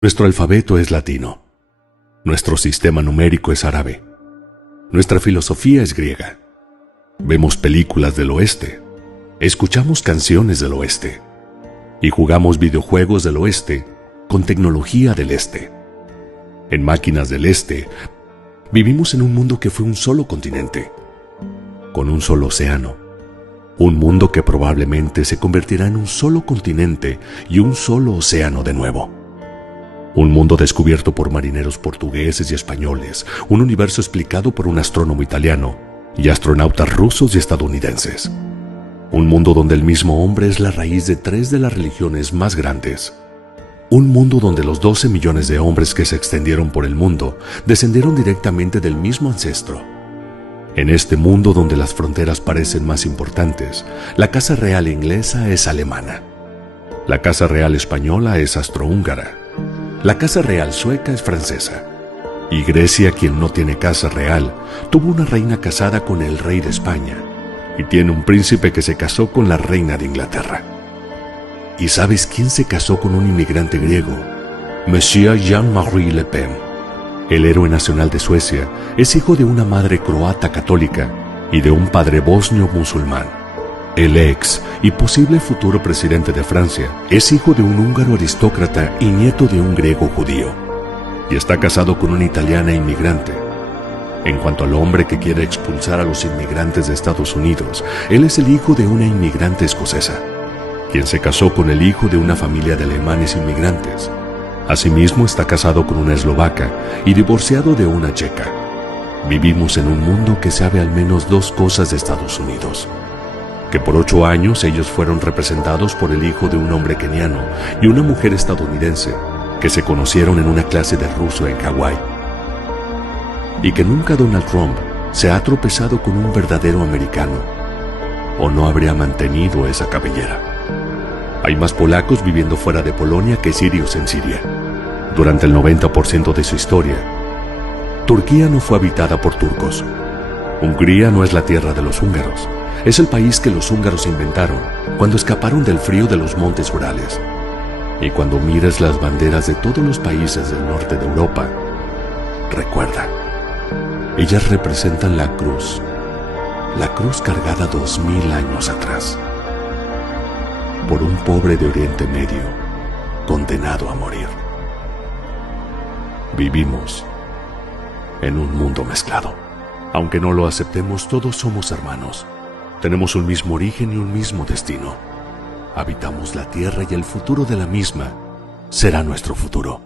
Nuestro alfabeto es latino. Nuestro sistema numérico es árabe. Nuestra filosofía es griega. Vemos películas del oeste. Escuchamos canciones del oeste. Y jugamos videojuegos del oeste con tecnología del este. En máquinas del este, vivimos en un mundo que fue un solo continente, con un solo océano. Un mundo que probablemente se convertirá en un solo continente y un solo océano de nuevo. Un mundo descubierto por marineros portugueses y españoles, un universo explicado por un astrónomo italiano y astronautas rusos y estadounidenses. Un mundo donde el mismo hombre es la raíz de 3 de las religiones más grandes. Un mundo donde los 12 millones de hombres que se extendieron por el mundo descendieron directamente del mismo ancestro. En este mundo donde las fronteras parecen más importantes, la Casa Real inglesa es alemana. La Casa Real española es astrohúngara. La Casa Real sueca es francesa. Y Grecia, quien no tiene casa real, tuvo una reina casada con el rey de España y tiene un príncipe que se casó con la reina de Inglaterra. ¿Y sabes quién se casó con un inmigrante griego? Monsieur Jean-Marie Le Pen. El héroe nacional de Suecia es hijo de una madre croata católica y de un padre bosnio musulmán. El ex y posible futuro presidente de Francia es hijo de un húngaro aristócrata y nieto de un griego judío. Y está casado con una italiana inmigrante. En cuanto al hombre que quiere expulsar a los inmigrantes de Estados Unidos, él es el hijo de una inmigrante escocesa, quien se casó con el hijo de una familia de alemanes inmigrantes. Asimismo, está casado con una eslovaca y divorciado de una checa. Vivimos en un mundo que sabe al menos 2 cosas de Estados Unidos: que por 8 años ellos fueron representados por el hijo de un hombre keniano y una mujer estadounidense, que se conocieron en una clase de ruso en Hawái, y que nunca Donald Trump se ha tropezado con un verdadero americano, o no habría mantenido esa cabellera. Hay más polacos viviendo fuera de Polonia que sirios en Siria. Durante el 90% de su historia, Turquía no fue habitada por turcos. Hungría no es la tierra de los húngaros. Es el país que los húngaros inventaron cuando escaparon del frío de los montes Urales. Y cuando mires las banderas de todos los países del norte de Europa, recuerda, ellas representan la cruz cargada 2000 años atrás, por un pobre de Oriente Medio condenado a morir. Vivimos en un mundo mezclado. Aunque no lo aceptemos, todos somos hermanos. Tenemos un mismo origen y un mismo destino. Habitamos la tierra y el futuro de la misma será nuestro futuro.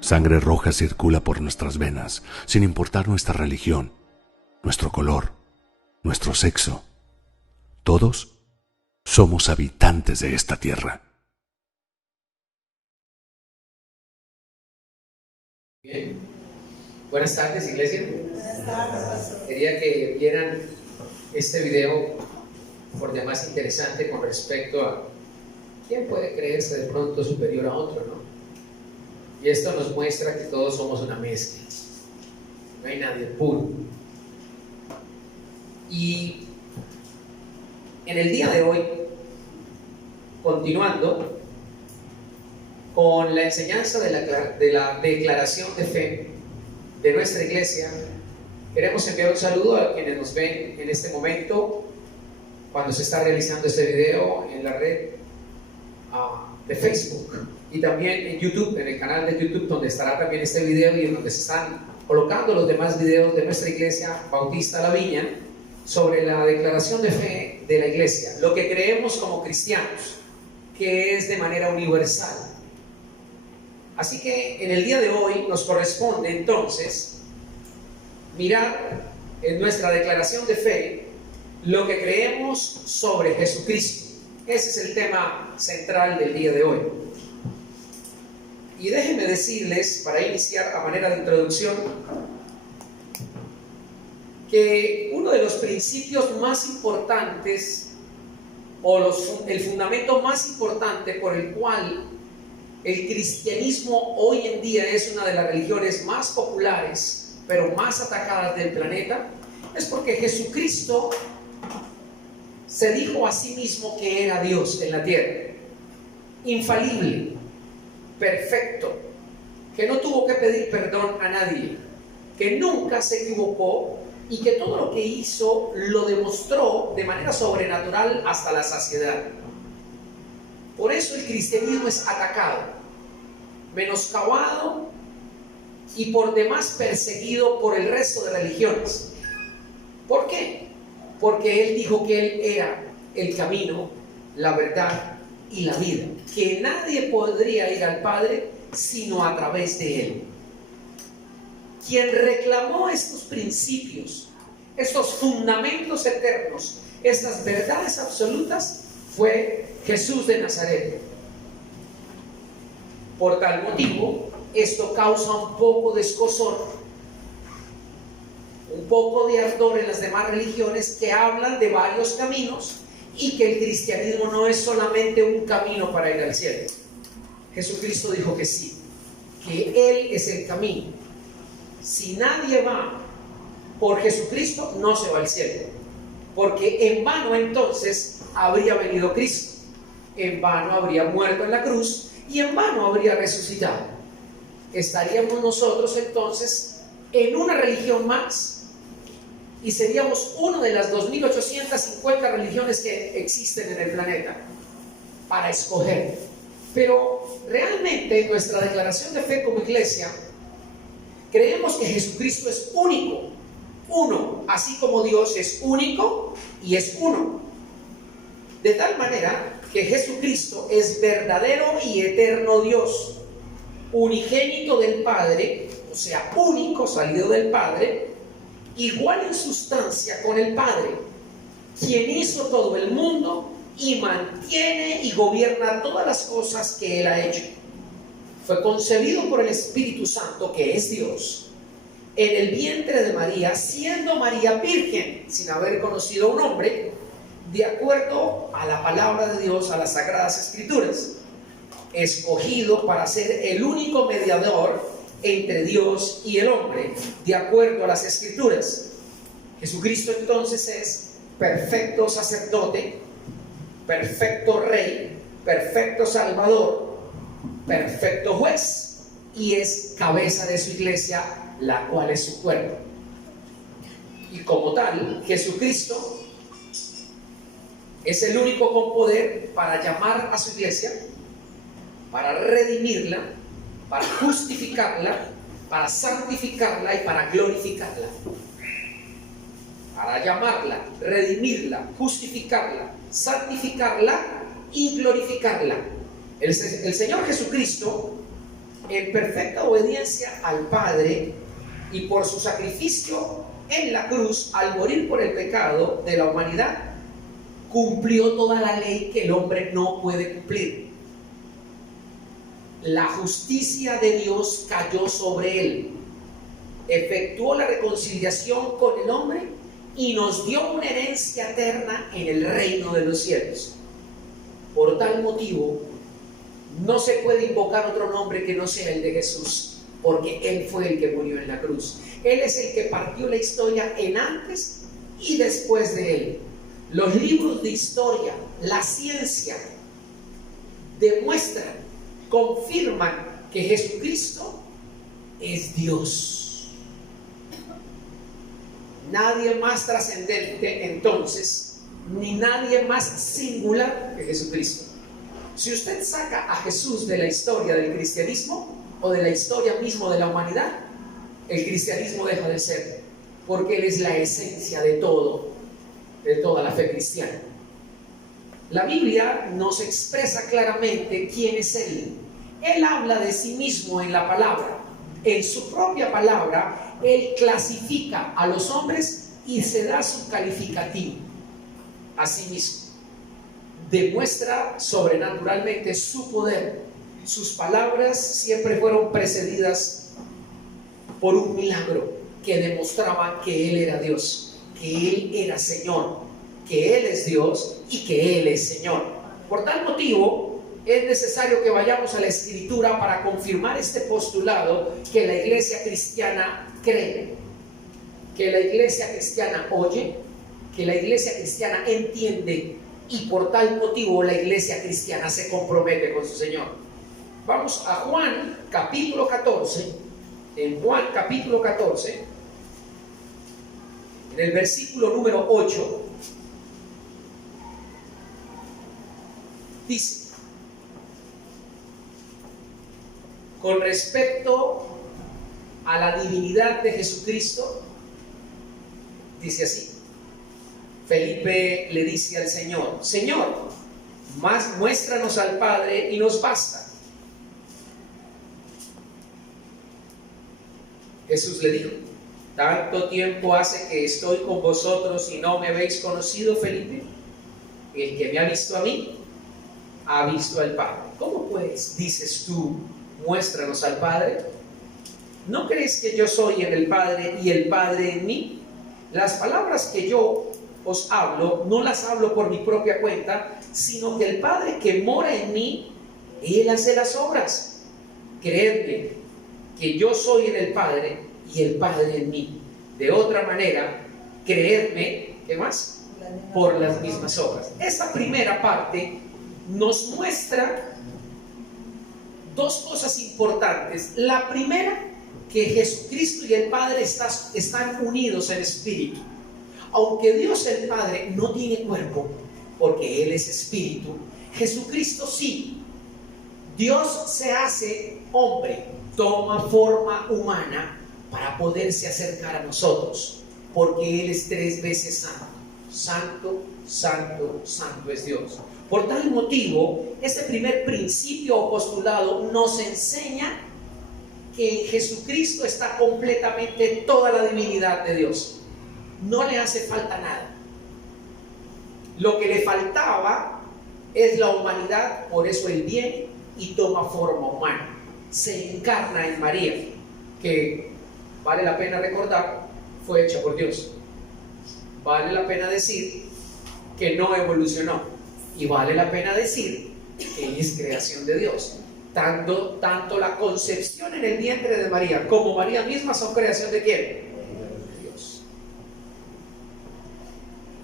Sangre roja circula por nuestras venas, sin importar nuestra religión, nuestro color, nuestro sexo. Todos somos habitantes de esta tierra. Bien. Buenas tardes, iglesia. Buenas tardes. Quería que vieran este video por demás interesante con respecto a quién puede creerse de pronto superior a otro, ¿no? Y esto nos muestra que todos somos una mezcla, no hay nadie puro. Y en el día de hoy, continuando con la enseñanza de la declaración de fe de nuestra iglesia, queremos enviar un saludo a quienes nos ven en este momento cuando se está realizando este video en la red de Facebook y también en YouTube, en el canal de YouTube, donde estará también este video y en donde se están colocando los demás videos de nuestra iglesia Bautista La Viña sobre la declaración de fe de la iglesia, lo que creemos como cristianos, que es de manera universal. Así que en el día de hoy nos corresponde entonces mirar en nuestra declaración de fe lo que creemos sobre Jesucristo. Ese es el tema central del día de hoy. Y déjenme decirles, para iniciar a manera de introducción, que uno de los principios más importantes el fundamento más importante por el cual el cristianismo hoy en día es una de las religiones más populares, pero más atacadas del planeta, es porque Jesucristo se dijo a sí mismo que era Dios en la tierra, infalible, perfecto, que no tuvo que pedir perdón a nadie, que nunca se equivocó y que todo lo que hizo lo demostró de manera sobrenatural hasta la saciedad. Por eso el cristianismo es atacado, menoscabado y por demás perseguido por el resto de religiones. ¿Por qué? Porque Él dijo que Él era el camino, la verdad y la vida, que nadie podría ir al Padre sino a través de Él. Quien reclamó estos principios, estos fundamentos eternos, estas verdades absolutas, fue Jesús de Nazaret. Por tal motivo, esto causa un poco de escozor, un poco de ardor en las demás religiones que hablan de varios caminos y que el cristianismo no es solamente un camino para ir al cielo. Jesucristo dijo que sí, que Él es el camino. Si nadie va por Jesucristo, no se va al cielo, porque en vano entonces habría venido Cristo, en vano habría muerto en la cruz y en vano habría resucitado. Estaríamos nosotros entonces en una religión más y seríamos una de las 2.850 religiones que existen en el planeta para escoger. Pero realmente en nuestra declaración de fe como iglesia creemos que Jesucristo es único, uno, así como Dios es único y es uno. De tal manera que Jesucristo es verdadero y eterno Dios, unigénito del Padre, o sea, único, salido del Padre, igual en sustancia con el Padre, quien hizo todo el mundo y mantiene y gobierna todas las cosas que Él ha hecho. Fue concebido por el Espíritu Santo, que es Dios, en el vientre de María, siendo María virgen, sin haber conocido a un hombre, de acuerdo a la palabra de Dios, a las Sagradas Escrituras, escogido para ser el único mediador entre Dios y el hombre, de acuerdo a las Escrituras. Jesucristo entonces es perfecto sacerdote, perfecto rey, perfecto salvador, perfecto juez, y es cabeza de su iglesia, la cual es su cuerpo. Y como tal, Jesucristo es el único con poder para llamar a su iglesia, para redimirla, para justificarla, para santificarla y para glorificarla. Para llamarla, redimirla, justificarla, santificarla y glorificarla. El Señor Jesucristo, en perfecta obediencia al Padre y por su sacrificio en la cruz, al morir por el pecado de la humanidad, cumplió toda la ley que el hombre no puede cumplir. La justicia de Dios cayó sobre Él, efectuó la reconciliación con el hombre y nos dio una herencia eterna en el reino de los cielos. Por tal motivo, no se puede invocar otro nombre que no sea el de Jesús, porque Él fue el que murió en la cruz. Él es el que partió la historia en antes y después de Él. Los libros de historia, la ciencia, demuestran, confirman que Jesucristo es Dios. Nadie más trascendente entonces, ni nadie más singular que Jesucristo. Si usted saca a Jesús de la historia del cristianismo o de la historia mismo de la humanidad, el cristianismo deja de ser, porque Él es la esencia de todo, de toda la fe cristiana. La Biblia nos expresa claramente quién es Él. Él habla de sí mismo en la palabra. En su propia palabra, Él clasifica a los hombres y se da su calificativo a sí mismo. Demuestra sobrenaturalmente su poder. Sus palabras siempre fueron precedidas por un milagro que demostraba que Él era Dios, que Él era Señor, que Él es Dios y que Él es Señor. Por tal motivo, es necesario que vayamos a la Escritura para confirmar este postulado que la iglesia cristiana cree, que la iglesia cristiana oye, que la iglesia cristiana entiende, y por tal motivo la iglesia cristiana se compromete con su Señor. Vamos a Juan capítulo 14. En Juan capítulo 14, en el versículo número 8, dice, con respecto a la divinidad de Jesucristo, dice así: Felipe le dice al Señor: Señor, más muéstranos al Padre y nos basta. Jesús le dijo: ¿tanto tiempo hace que estoy con vosotros y no me habéis conocido, Felipe? El que me ha visto a mí, ha visto al Padre. ¿Cómo pues dices tú, muéstranos al Padre? ¿No crees que yo soy en el Padre y el Padre en mí? Las palabras que yo os hablo, no las hablo por mi propia cuenta, sino que el Padre que mora en mí, Él hace las obras. Creedme que yo soy en el Padre y el Padre en mí. De otra manera, creedme, ¿qué más? Por las mismas obras. Esta primera parte nos muestra dos cosas importantes. La primera, que Jesucristo y el Padre están unidos en espíritu. Aunque Dios el Padre no tiene cuerpo, porque Él es espíritu, Jesucristo sí. Dios se hace hombre, toma forma humana para poderse acercar a nosotros, porque Él es 3 veces santo. Santo, santo, santo es Dios. Por tal motivo, este primer principio o postulado nos enseña que en Jesucristo está completamente toda la divinidad de Dios. No le hace falta nada. Lo que le faltaba es la humanidad, por eso Él viene y toma forma humana. Se encarna en María, que vale la pena recordar, fue hecha por Dios. Vale la pena decir que no evolucionó. Y vale la pena decir que es creación de Dios. Tanto la concepción en el vientre de María como María misma son creación de ¿quién? Dios.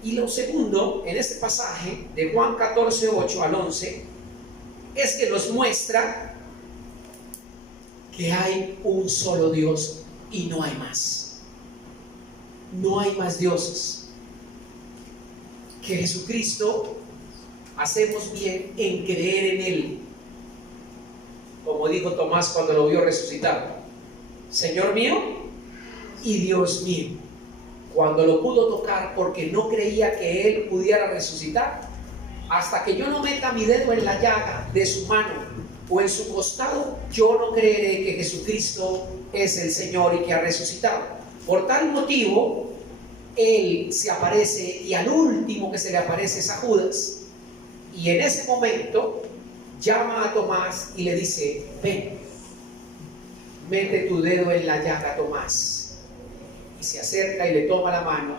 Y lo segundo, en este pasaje de Juan 14, 8 al 11, es que nos muestra que hay un solo Dios y no hay más. No hay más dioses. Que Jesucristo, hacemos bien en creer en Él. Como dijo Tomás cuando lo vio resucitar: Señor mío y Dios mío. Cuando lo pudo tocar, porque no creía que Él pudiera resucitar, hasta que yo no meta mi dedo en la llaga de su mano o en su costado, yo no creeré que Jesucristo es el Señor y que ha resucitado. Por tal motivo, Él se aparece, y al último que se le aparece es a Judas, y en ese momento llama a Tomás y le dice: ven, mete tu dedo en la llaga, Tomás. Y se acerca y le toma la mano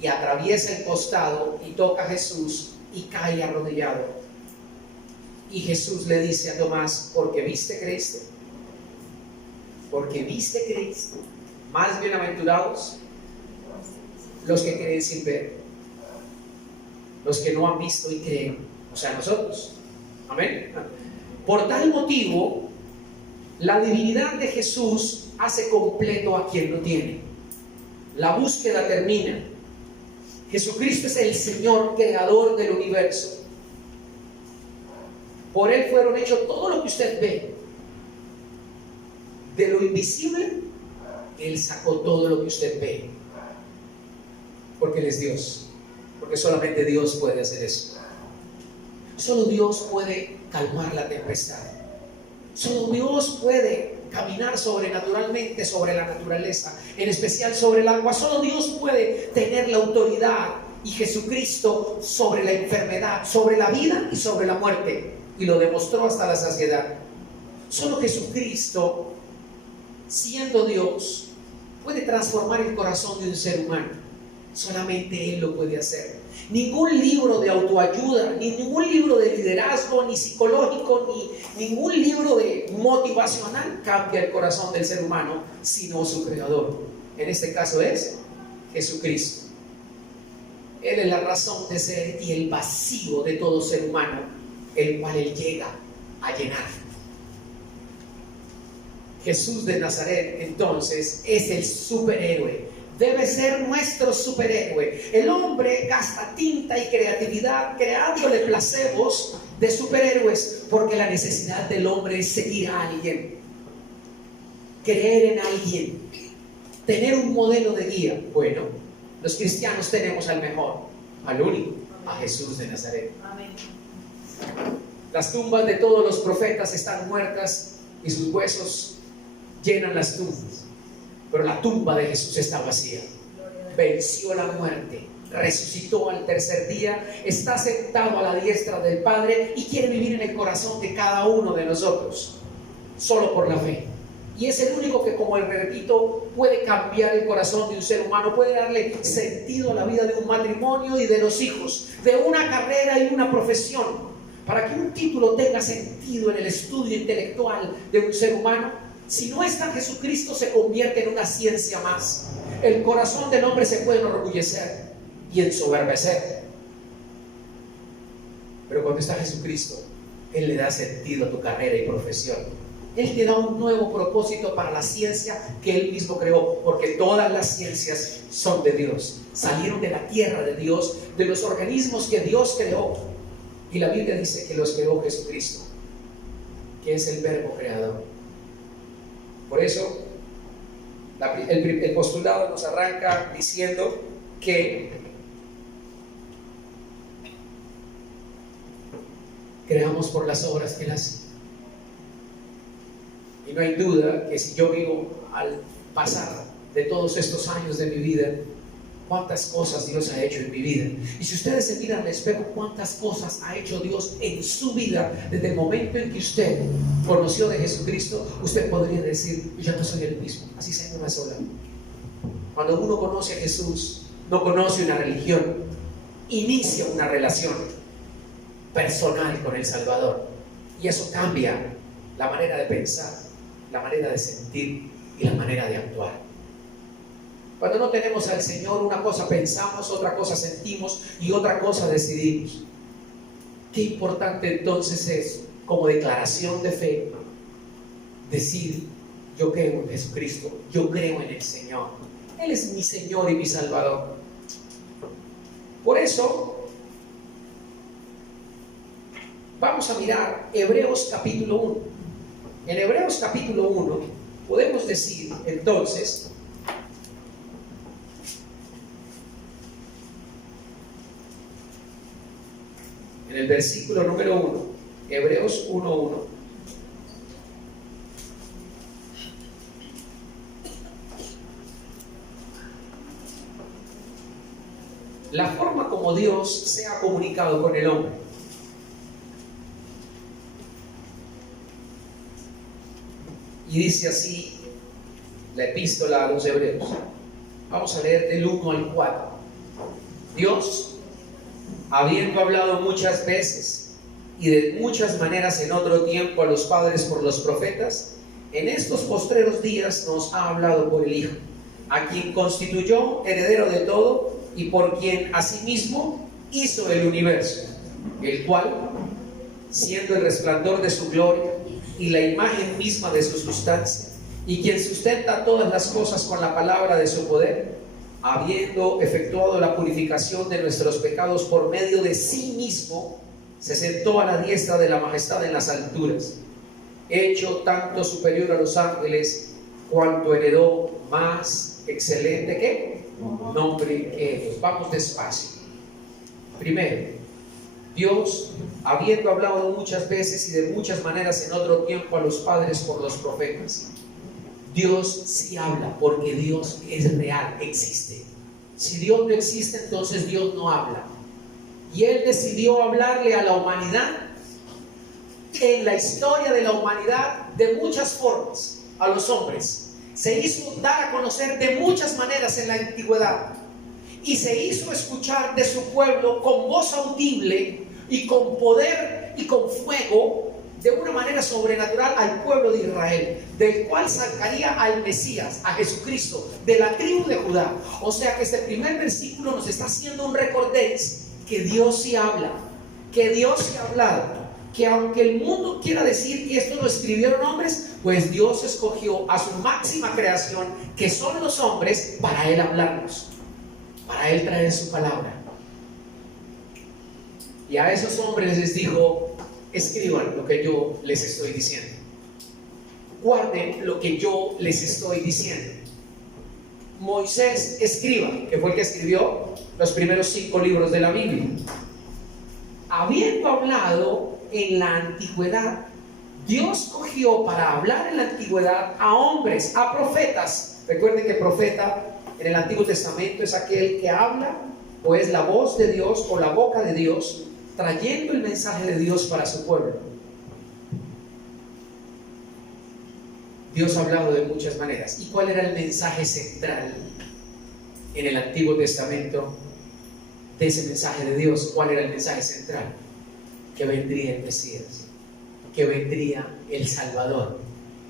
y atraviesa el costado y toca a Jesús y cae arrodillado. Y Jesús le dice a Tomás: porque viste, creíste. Porque viste, creíste. Más bienaventurados los que creen sin ver, los que no han visto y creen, o sea, nosotros. Amén. Por tal motivo, la divinidad de Jesús hace completo a quien lo tiene. La búsqueda termina. Jesucristo es el Señor creador del universo. Por Él fueron hechos todo lo que usted ve. De lo invisible, Él sacó todo lo que usted ve. Porque Él es Dios. Porque solamente Dios puede hacer eso. Solo Dios puede calmar la tempestad. Solo Dios puede caminar sobrenaturalmente sobre la naturaleza, en especial sobre el agua. Solo Dios puede tener la autoridad, y Jesucristo, sobre la enfermedad, sobre la vida y sobre la muerte, y lo demostró hasta la saciedad. Solo Jesucristo, siendo Dios, puede transformar el corazón de un ser humano. Solamente Él lo puede hacer. Ningún libro de autoayuda, ni ningún libro de liderazgo, ni psicológico, ni ningún libro de motivacional cambia el corazón del ser humano, sino su creador. En este caso es Jesucristo. Él es la razón de ser y el vacío de todo ser humano, el cual Él llega a llenar. Jesús de Nazaret entonces es el superhéroe. Debe ser nuestro superhéroe. El hombre gasta tinta y creatividad creándole placebos de superhéroes, porque la necesidad del hombre es seguir a alguien, creer en alguien, tener un modelo de guía. Bueno, los cristianos tenemos al mejor, al único, a Jesús de Nazaret. Amén. Las tumbas de todos los profetas están muertas y sus huesos llenan las tumbas, pero la tumba de Jesús está vacía. Venció la muerte, resucitó al tercer día, está sentado a la diestra del Padre y quiere vivir en el corazón de cada uno de nosotros, solo por la fe. Y es el único que, como repito, puede cambiar el corazón de un ser humano, puede darle sentido a la vida de un matrimonio y de los hijos, de una carrera y una profesión. Para que un título tenga sentido en el estudio intelectual de un ser humano, si no está Jesucristo, se convierte en una ciencia más. El corazón del hombre se puede enorgullecer y ensoberbecer, pero cuando está Jesucristo, Él le da sentido a tu carrera y profesión. Él te da un nuevo propósito para la ciencia que Él mismo creó, porque todas las ciencias son de Dios, salieron de la tierra de Dios, de los organismos que Dios creó. Y la Biblia dice que los creó Jesucristo, que es el verbo creador. Por eso el postulado nos arranca diciendo que creamos por las obras que Él hace. Y no hay duda que si yo vivo al pasar de todos estos años de mi vida, cuántas cosas Dios ha hecho en mi vida. Y si ustedes se miran al espejo, cuántas cosas ha hecho Dios en su vida desde el momento en que usted conoció de Jesucristo, usted podría decir: yo ya no soy el mismo, así sea una sola. Cuando uno conoce a Jesús, no conoce una religión, inicia una relación personal con el Salvador, y eso cambia la manera de pensar, la manera de sentir y la manera de actuar. Cuando no tenemos al Señor, una cosa pensamos, otra cosa sentimos y otra cosa decidimos. Qué importante entonces es, como declaración de fe, decir: yo creo en Jesucristo, yo creo en el Señor, Él es mi Señor y mi Salvador. Por eso vamos a mirar Hebreos capítulo 1. En Hebreos capítulo 1 podemos decir entonces, en el versículo número 1, Hebreos 1:1, la forma como Dios se ha comunicado con el hombre. Y dice así la epístola a los Hebreos. Vamos a leer del 1 al 4. Dios, habiendo hablado muchas veces y de muchas maneras en otro tiempo a los padres por los profetas, en estos postreros días nos ha hablado por el Hijo, a quien constituyó heredero de todo y por quien asimismo hizo el universo, el cual, siendo el resplandor de su gloria y la imagen misma de su sustancia, y quien sustenta todas las cosas con la palabra de su poder, habiendo efectuado la purificación de nuestros pecados por medio de sí mismo, se sentó a la diestra de la majestad en las alturas, hecho tanto superior a los ángeles, cuanto heredó más excelente ¿qué? Nombre que ellos. Vamos despacio. Primero, Dios, habiendo hablado muchas veces y de muchas maneras en otro tiempo a los padres por los profetas. Dios sí habla, porque Dios es real, existe. Si Dios no existe, entonces Dios no habla. Y Él decidió hablarle a la humanidad, en la historia de la humanidad, de muchas formas, a los hombres. Se hizo dar a conocer de muchas maneras en la antigüedad. Y se hizo escuchar de su pueblo con voz audible y con poder y con fuego, de una manera sobrenatural, al pueblo de Israel, del cual sacaría al Mesías, a Jesucristo, de la tribu de Judá. O sea que este primer versículo nos está haciendo un recordéis que Dios sí habla, que Dios sí ha hablado, que aunque el mundo quiera decir que esto lo escribieron hombres, pues Dios escogió a su máxima creación, que son los hombres, para Él hablarnos, para Él traer su palabra. Y a esos hombres les dijo: escriban lo que yo les estoy diciendo, guarden lo que yo les estoy diciendo. Moisés escriba, que fue el que escribió los primeros 5 libros de la Biblia. Habiendo hablado en la antigüedad, Dios cogió para hablar en la antigüedad a hombres, a profetas. Recuerden que profeta en el Antiguo Testamento es aquel que habla, o es la voz de Dios o la boca de Dios, trayendo el mensaje de Dios para su pueblo. Dios ha hablado de muchas maneras. ¿Y cuál era el mensaje central en el Antiguo Testamento de ese mensaje de Dios? ¿Cuál era el mensaje central? Que vendría el Mesías, que vendría el Salvador,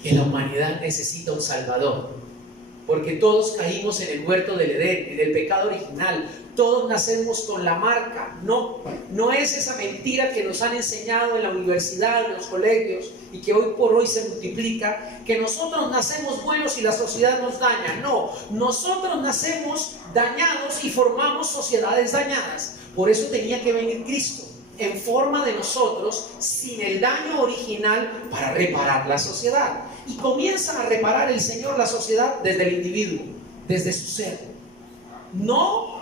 que la humanidad necesita un Salvador, porque todos caímos en el huerto del Edén, en el pecado original. Todos nacemos con la marca. No es esa mentira que nos han enseñado en la universidad, en los colegios, y que hoy por hoy se multiplica, que nosotros nacemos buenos y la sociedad nos daña. No, nosotros nacemos dañados y formamos sociedades dañadas. Por eso tenía que venir Cristo en forma de nosotros, sin el daño original, para reparar la sociedad. Y comienza a reparar el Señor la sociedad desde el individuo, desde su ser. No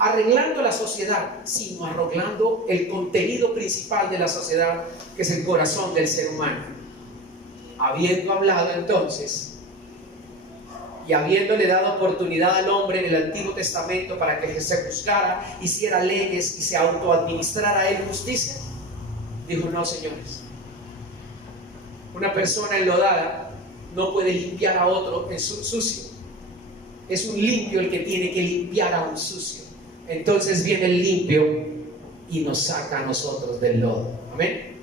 arreglando la sociedad, sino arreglando el contenido principal de la sociedad, que es el corazón del ser humano. Habiendo hablado entonces y habiéndole dado oportunidad al hombre en el Antiguo Testamento para que se juzgara, hiciera leyes y se autoadministrara a él justicia, dijo: no, señores, una persona enlodada no puede limpiar a otro en su sucio. Es un limpio el que tiene que limpiar a un sucio. Entonces viene el limpio y nos saca a nosotros del lodo. Amén.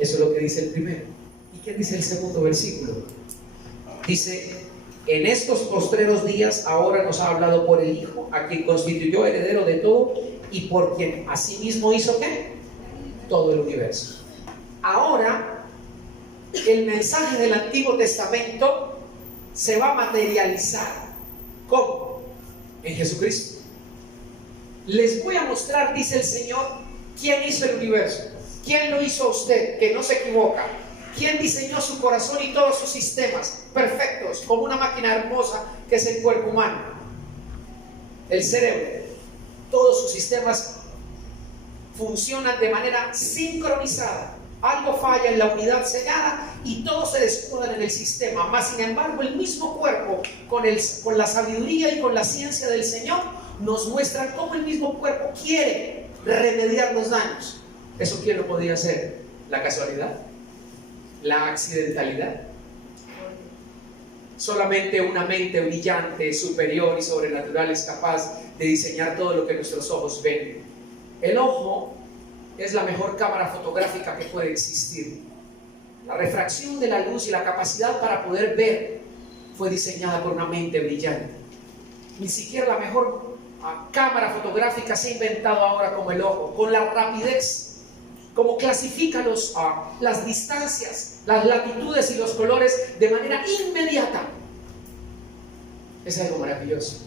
Eso es lo que dice el primero. ¿Y qué dice el segundo versículo? Dice: en estos postreros días ahora nos ha hablado por el Hijo, a quien constituyó heredero de todo y por quien asimismo hizo ¿qué? Todo el universo. Ahora el mensaje del Antiguo Testamento se va a materializar. ¿Cómo? En Jesucristo. Les voy a mostrar, dice el Señor, quién hizo el universo, quién lo hizo a usted, que no se equivoca, quién diseñó su corazón y todos sus sistemas perfectos, como una máquina hermosa que es el cuerpo humano, el cerebro. Todos sus sistemas funcionan de manera sincronizada. Algo falla en la unidad sellada y todos se descuidan en el sistema. Mas sin embargo, el mismo cuerpo, con la sabiduría y con la ciencia del Señor, nos muestra cómo el mismo cuerpo quiere remediar los daños. ¿Eso quién lo podía hacer? ¿La casualidad? ¿La accidentalidad? Solamente una mente brillante, superior y sobrenatural es capaz de diseñar todo lo que nuestros ojos ven. El ojo es la mejor cámara fotográfica que puede existir. La refracción de la luz y la capacidad para poder ver fue diseñada por una mente brillante. Ni siquiera la mejor cámara fotográfica se ha inventado ahora como el ojo, con la rapidez, como clasifica las distancias, las latitudes y los colores de manera inmediata. Es algo maravilloso.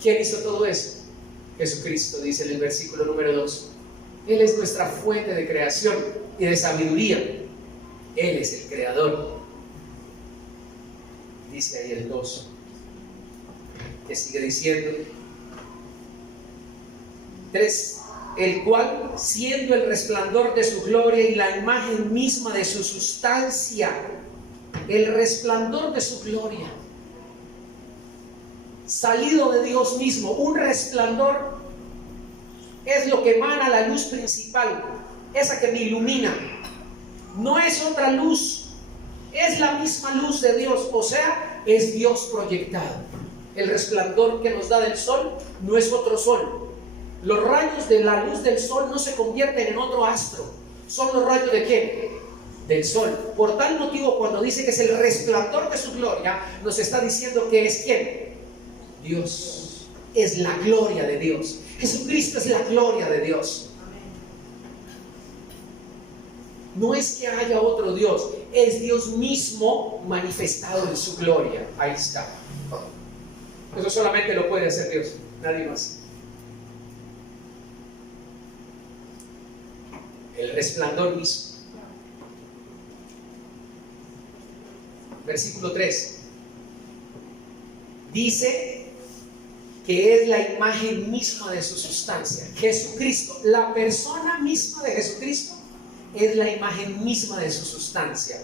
¿Quién hizo todo eso? Jesucristo, dice en el versículo número 2. Él es nuestra fuente de creación y de sabiduría. Él es el creador. Dice ahí el 2, que sigue diciendo 3: el cual, siendo el resplandor de su gloria y la imagen misma de su sustancia, el resplandor de su gloria, salido de Dios mismo. Un resplandor es lo que emana la luz principal, esa que me ilumina. No es otra luz, es la misma luz de Dios, o sea, es Dios proyectado. El resplandor que nos da del sol no es otro sol. Los rayos de la luz del sol no se convierten en otro astro. ¿Son los rayos de quién? Del sol. Por tal motivo, cuando dice que es el resplandor de su gloria, nos está diciendo que es ¿quién? Dios. Es la gloria de Dios. Jesucristo es la gloria de Dios. No es que haya otro Dios, es Dios mismo manifestado en su gloria. Ahí está. Eso solamente lo puede hacer Dios, nadie más. El resplandor mismo. Versículo 3. Dice que es la imagen misma de su sustancia. Jesucristo, la persona misma de Jesucristo, es la imagen misma de su sustancia.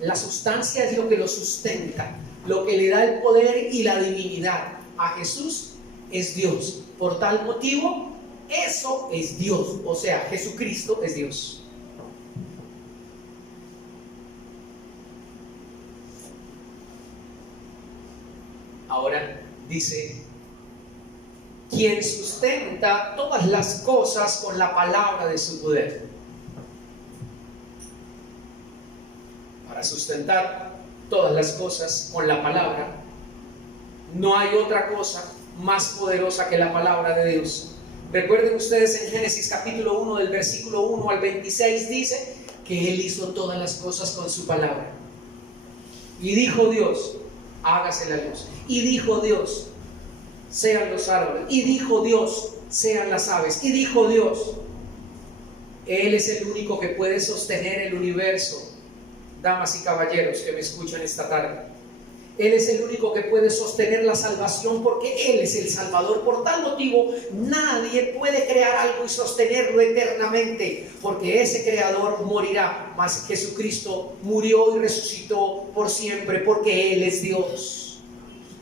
La sustancia es lo que lo sustenta, lo que le da el poder y la divinidad. A Jesús es Dios. Por tal motivo, eso es Dios. O sea, Jesucristo es Dios. Ahora dice, quien sustenta todas las cosas con la palabra de su poder. Para sustentar todas las cosas con la palabra, no hay otra cosa más poderosa que la palabra de Dios. Recuerden ustedes en Génesis capítulo 1 del versículo 1 al 26 dice que Él hizo todas las cosas con su palabra. Y dijo Dios, hágase la luz. Y dijo Dios, sean los árboles. Y dijo Dios, sean las aves. Y dijo Dios, Él es el único que puede sostener el universo. Damas y caballeros que me escuchan esta tarde, Él es el único que puede sostener la salvación, porque Él es el Salvador. Por tal motivo, nadie puede crear algo y sostenerlo eternamente, porque ese creador morirá. Mas Jesucristo murió y resucitó por siempre, porque Él es Dios.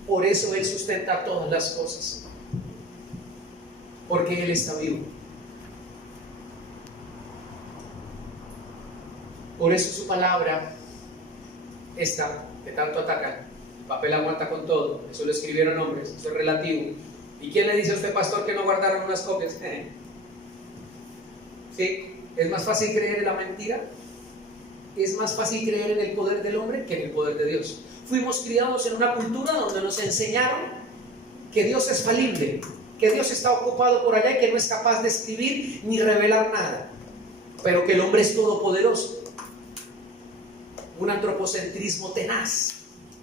Por eso Él sustenta todas las cosas, porque Él está vivo. Por eso su palabra, esta que tanto atacan, el papel aguanta con todo, eso lo escribieron hombres, eso es relativo. ¿Y quién le dice a usted, pastor, que no guardaron unas copias? ¿Sí? ¿Es más fácil creer en la mentira? ¿Es más fácil creer en el poder del hombre que en el poder de Dios? Fuimos criados en una cultura donde nos enseñaron que Dios es falible, que Dios está ocupado por allá y que no es capaz de escribir ni revelar nada, pero que el hombre es todopoderoso. Un antropocentrismo tenaz.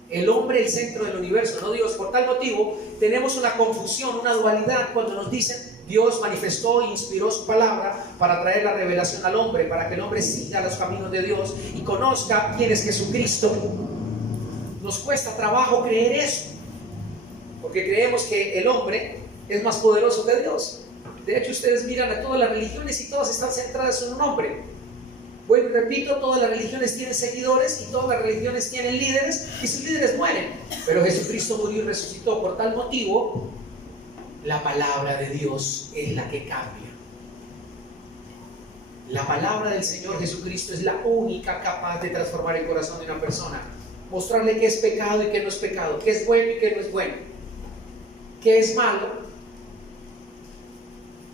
El hombre el centro del universo, no Dios. Por tal motivo tenemos una confusión, una dualidad cuando nos dicen Dios manifestó e inspiró su palabra para traer la revelación al hombre, para que el hombre siga los caminos de Dios y conozca quién es Jesucristo. Nos cuesta trabajo creer eso, porque creemos que el hombre es más poderoso que Dios. De hecho, ustedes miran a todas las religiones y todas están centradas en un hombre. Bueno, repito, todas las religiones tienen seguidores y todas las religiones tienen líderes y sus líderes mueren. Pero Jesucristo murió y resucitó. Por tal motivo, la palabra de Dios es la que cambia. La palabra del Señor Jesucristo es la única capaz de transformar el corazón de una persona. Mostrarle qué es pecado y qué no es pecado, qué es bueno y qué no es bueno, qué es malo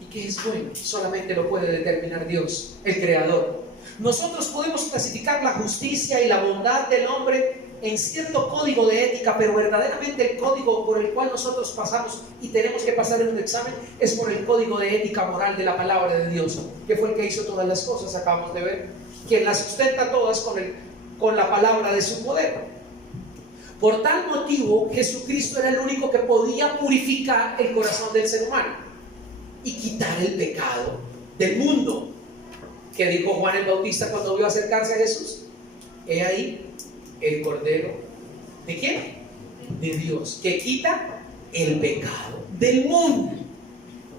y qué es bueno. Solamente lo puede determinar Dios, el Creador. Nosotros podemos clasificar la justicia y la bondad del hombre en cierto código de ética, pero verdaderamente el código por el cual nosotros pasamos y tenemos que pasar en un examen es por el código de ética moral de la palabra de Dios, que fue el que hizo todas las cosas, acabamos de ver, quien las sustenta todas con la palabra de su poder. Por tal motivo, Jesucristo era el único que podía purificar el corazón del ser humano y quitar el pecado del mundo. Que dijo Juan el Bautista cuando vio acercarse a Jesús: he ahí el Cordero, ¿de quién? De Dios, que quita el pecado del mundo.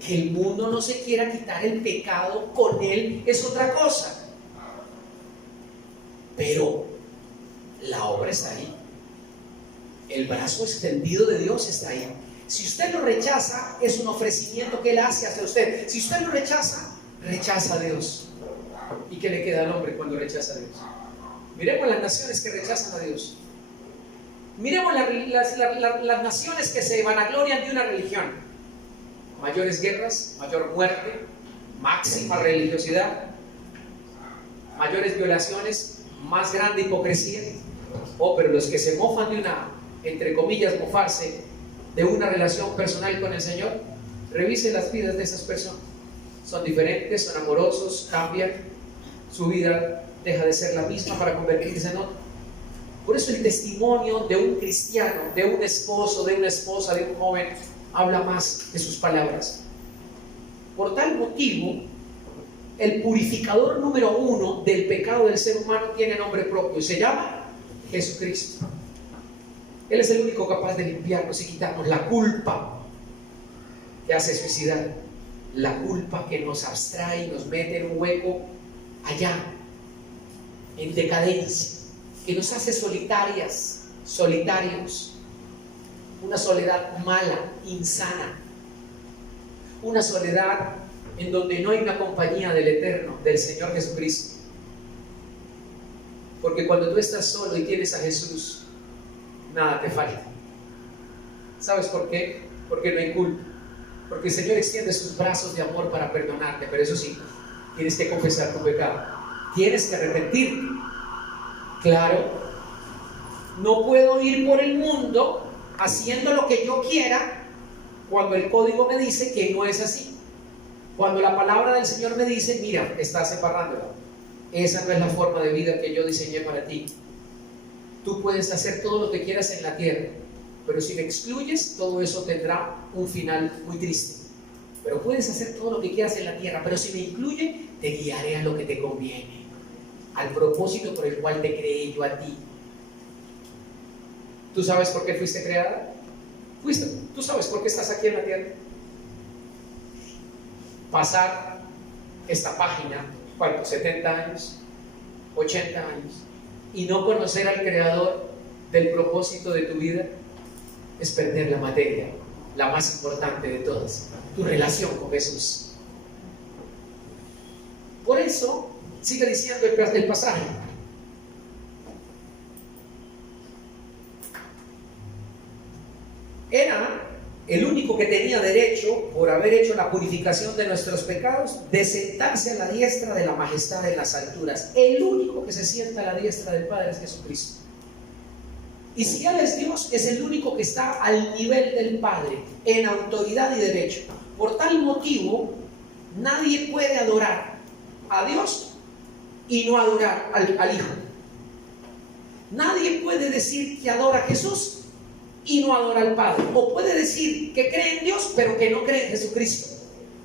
Que el mundo no se quiera quitar el pecado con Él es otra cosa, pero la obra está ahí, el brazo extendido de Dios está ahí. Si usted lo rechaza, es un ofrecimiento que Él hace hacia usted. Si usted lo rechaza, rechaza a Dios. ¿Y qué le queda al hombre cuando rechaza a Dios? Miremos las naciones que rechazan a Dios. Miremos las naciones que se vanaglorian de una religión. Mayores guerras, mayor muerte, máxima religiosidad, mayores violaciones, más grande hipocresía. Oh, pero los que se mofan de una, entre comillas, mofarse de una relación personal con el Señor, revisen las vidas de esas personas. Son diferentes, son amorosos, cambian, su vida deja de ser la misma para convertirse en otra. Por eso el testimonio de un cristiano, de un esposo, de una esposa, de un joven, habla más de sus palabras. Por tal motivo, el purificador número 1 del pecado del ser humano tiene nombre propio y se llama Jesucristo. Él es el único capaz de limpiarnos y quitarnos la culpa que hace suicidar, la culpa que nos abstrae y nos mete en un hueco allá, en decadencia, que nos hace solitarios, una soledad mala, insana, una soledad en donde no hay una compañía del Eterno, del Señor Jesucristo. Porque cuando tú estás solo y tienes a Jesús, nada te falta. ¿Sabes por qué? Porque no hay culpa. Porque el Señor extiende sus brazos de amor para perdonarte, pero eso sí, tienes que confesar tu pecado, tienes que arrepentirte. Claro, no puedo ir por el mundo haciendo lo que yo quiera cuando el código me dice que no es así. Cuando la palabra del Señor me dice, mira, estás embarrándola. Esa no es la forma de vida que yo diseñé para ti. Tú puedes hacer todo lo que quieras en la tierra, pero si me excluyes, todo eso tendrá un final muy triste. Pero puedes hacer todo lo que quieras en la tierra, pero si me incluye, te guiaré a lo que te conviene, al propósito por el cual te creé yo a ti. ¿Tú sabes por qué fuiste creada? ¿Tú sabes por qué estás aquí en la tierra? Pasar esta página, ¿cuánto? 70 años, 80 años, y no conocer al creador del propósito de tu vida, es perder la materia, la más importante de todas, tu relación con Jesús. Por eso, sigue diciendo el pasaje. Era el único que tenía derecho, por haber hecho la purificación de nuestros pecados, de sentarse a la diestra de la majestad en las alturas. El único que se sienta a la diestra del Padre es Jesucristo. Y si Él es Dios, es el único que está al nivel del Padre, en autoridad y derecho. Por tal motivo, nadie puede adorar a Dios y no adorar al Hijo. Nadie puede decir que adora a Jesús y no adora al Padre. O puede decir que cree en Dios, pero que no cree en Jesucristo.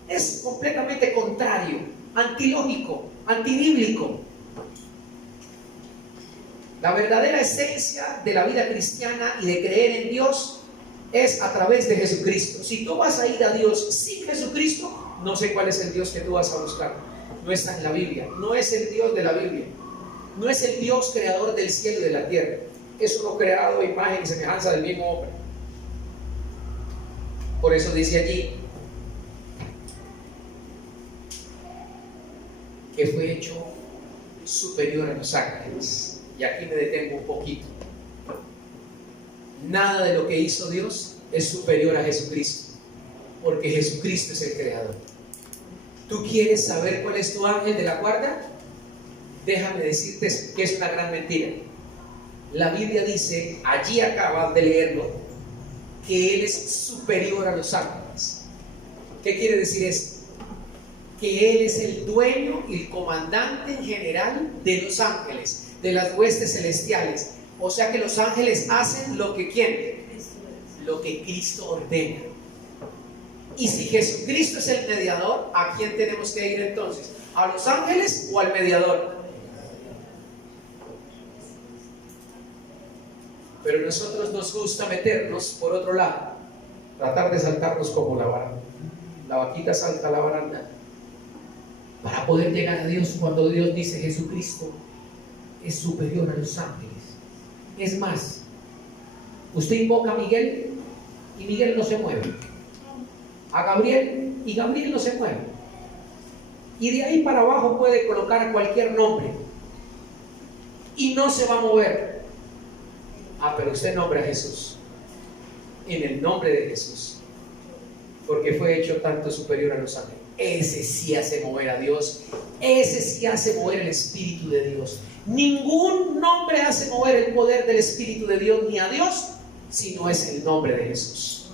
Es completamente contrario, antilógico, antibíblico. La verdadera esencia de la vida cristiana y de creer en Dios es a través de Jesucristo. Si tú vas a ir a Dios sin Jesucristo, no sé cuál es el Dios que tú vas a buscar. No está en la Biblia, no es el Dios de la Biblia, no es el Dios creador del cielo y de la tierra. Es uno creado a imagen y semejanza del mismo hombre. Por eso dice allí que fue hecho superior a los ángeles. Y aquí me detengo un poquito. Nada de lo que hizo Dios es superior a Jesucristo, porque Jesucristo es el creador. ¿Tú quieres saber cuál es tu ángel de la guarda? Déjame decirte que es una gran mentira. La Biblia dice, allí acabas de leerlo, que Él es superior a los ángeles. ¿Qué quiere decir esto? Que Él es el dueño y el comandante en general de los ángeles, de las huestes celestiales. O sea que los ángeles hacen lo que quieren, lo que Cristo ordena. Y si Jesucristo es el mediador, ¿a quién tenemos que ir entonces? ¿A los ángeles o al mediador? Pero a nosotros nos gusta meternos por otro lado, tratar de saltarnos como la baranda. La vaquita salta la baranda para poder llegar a Dios, cuando Dios dice Jesucristo es superior a los ángeles. Es más, usted invoca a Miguel y Miguel no se mueve, a Gabriel y Gabriel no se mueve, y de ahí para abajo puede colocar cualquier nombre y no se va a mover. Pero usted nombra a Jesús, en el nombre de Jesús, porque fue hecho tanto superior a los ángeles. Ese sí hace mover a Dios, ese sí hace mover el Espíritu de Dios. Ningún nombre hace mover el poder del Espíritu de Dios ni a Dios, si no es el nombre de Jesús.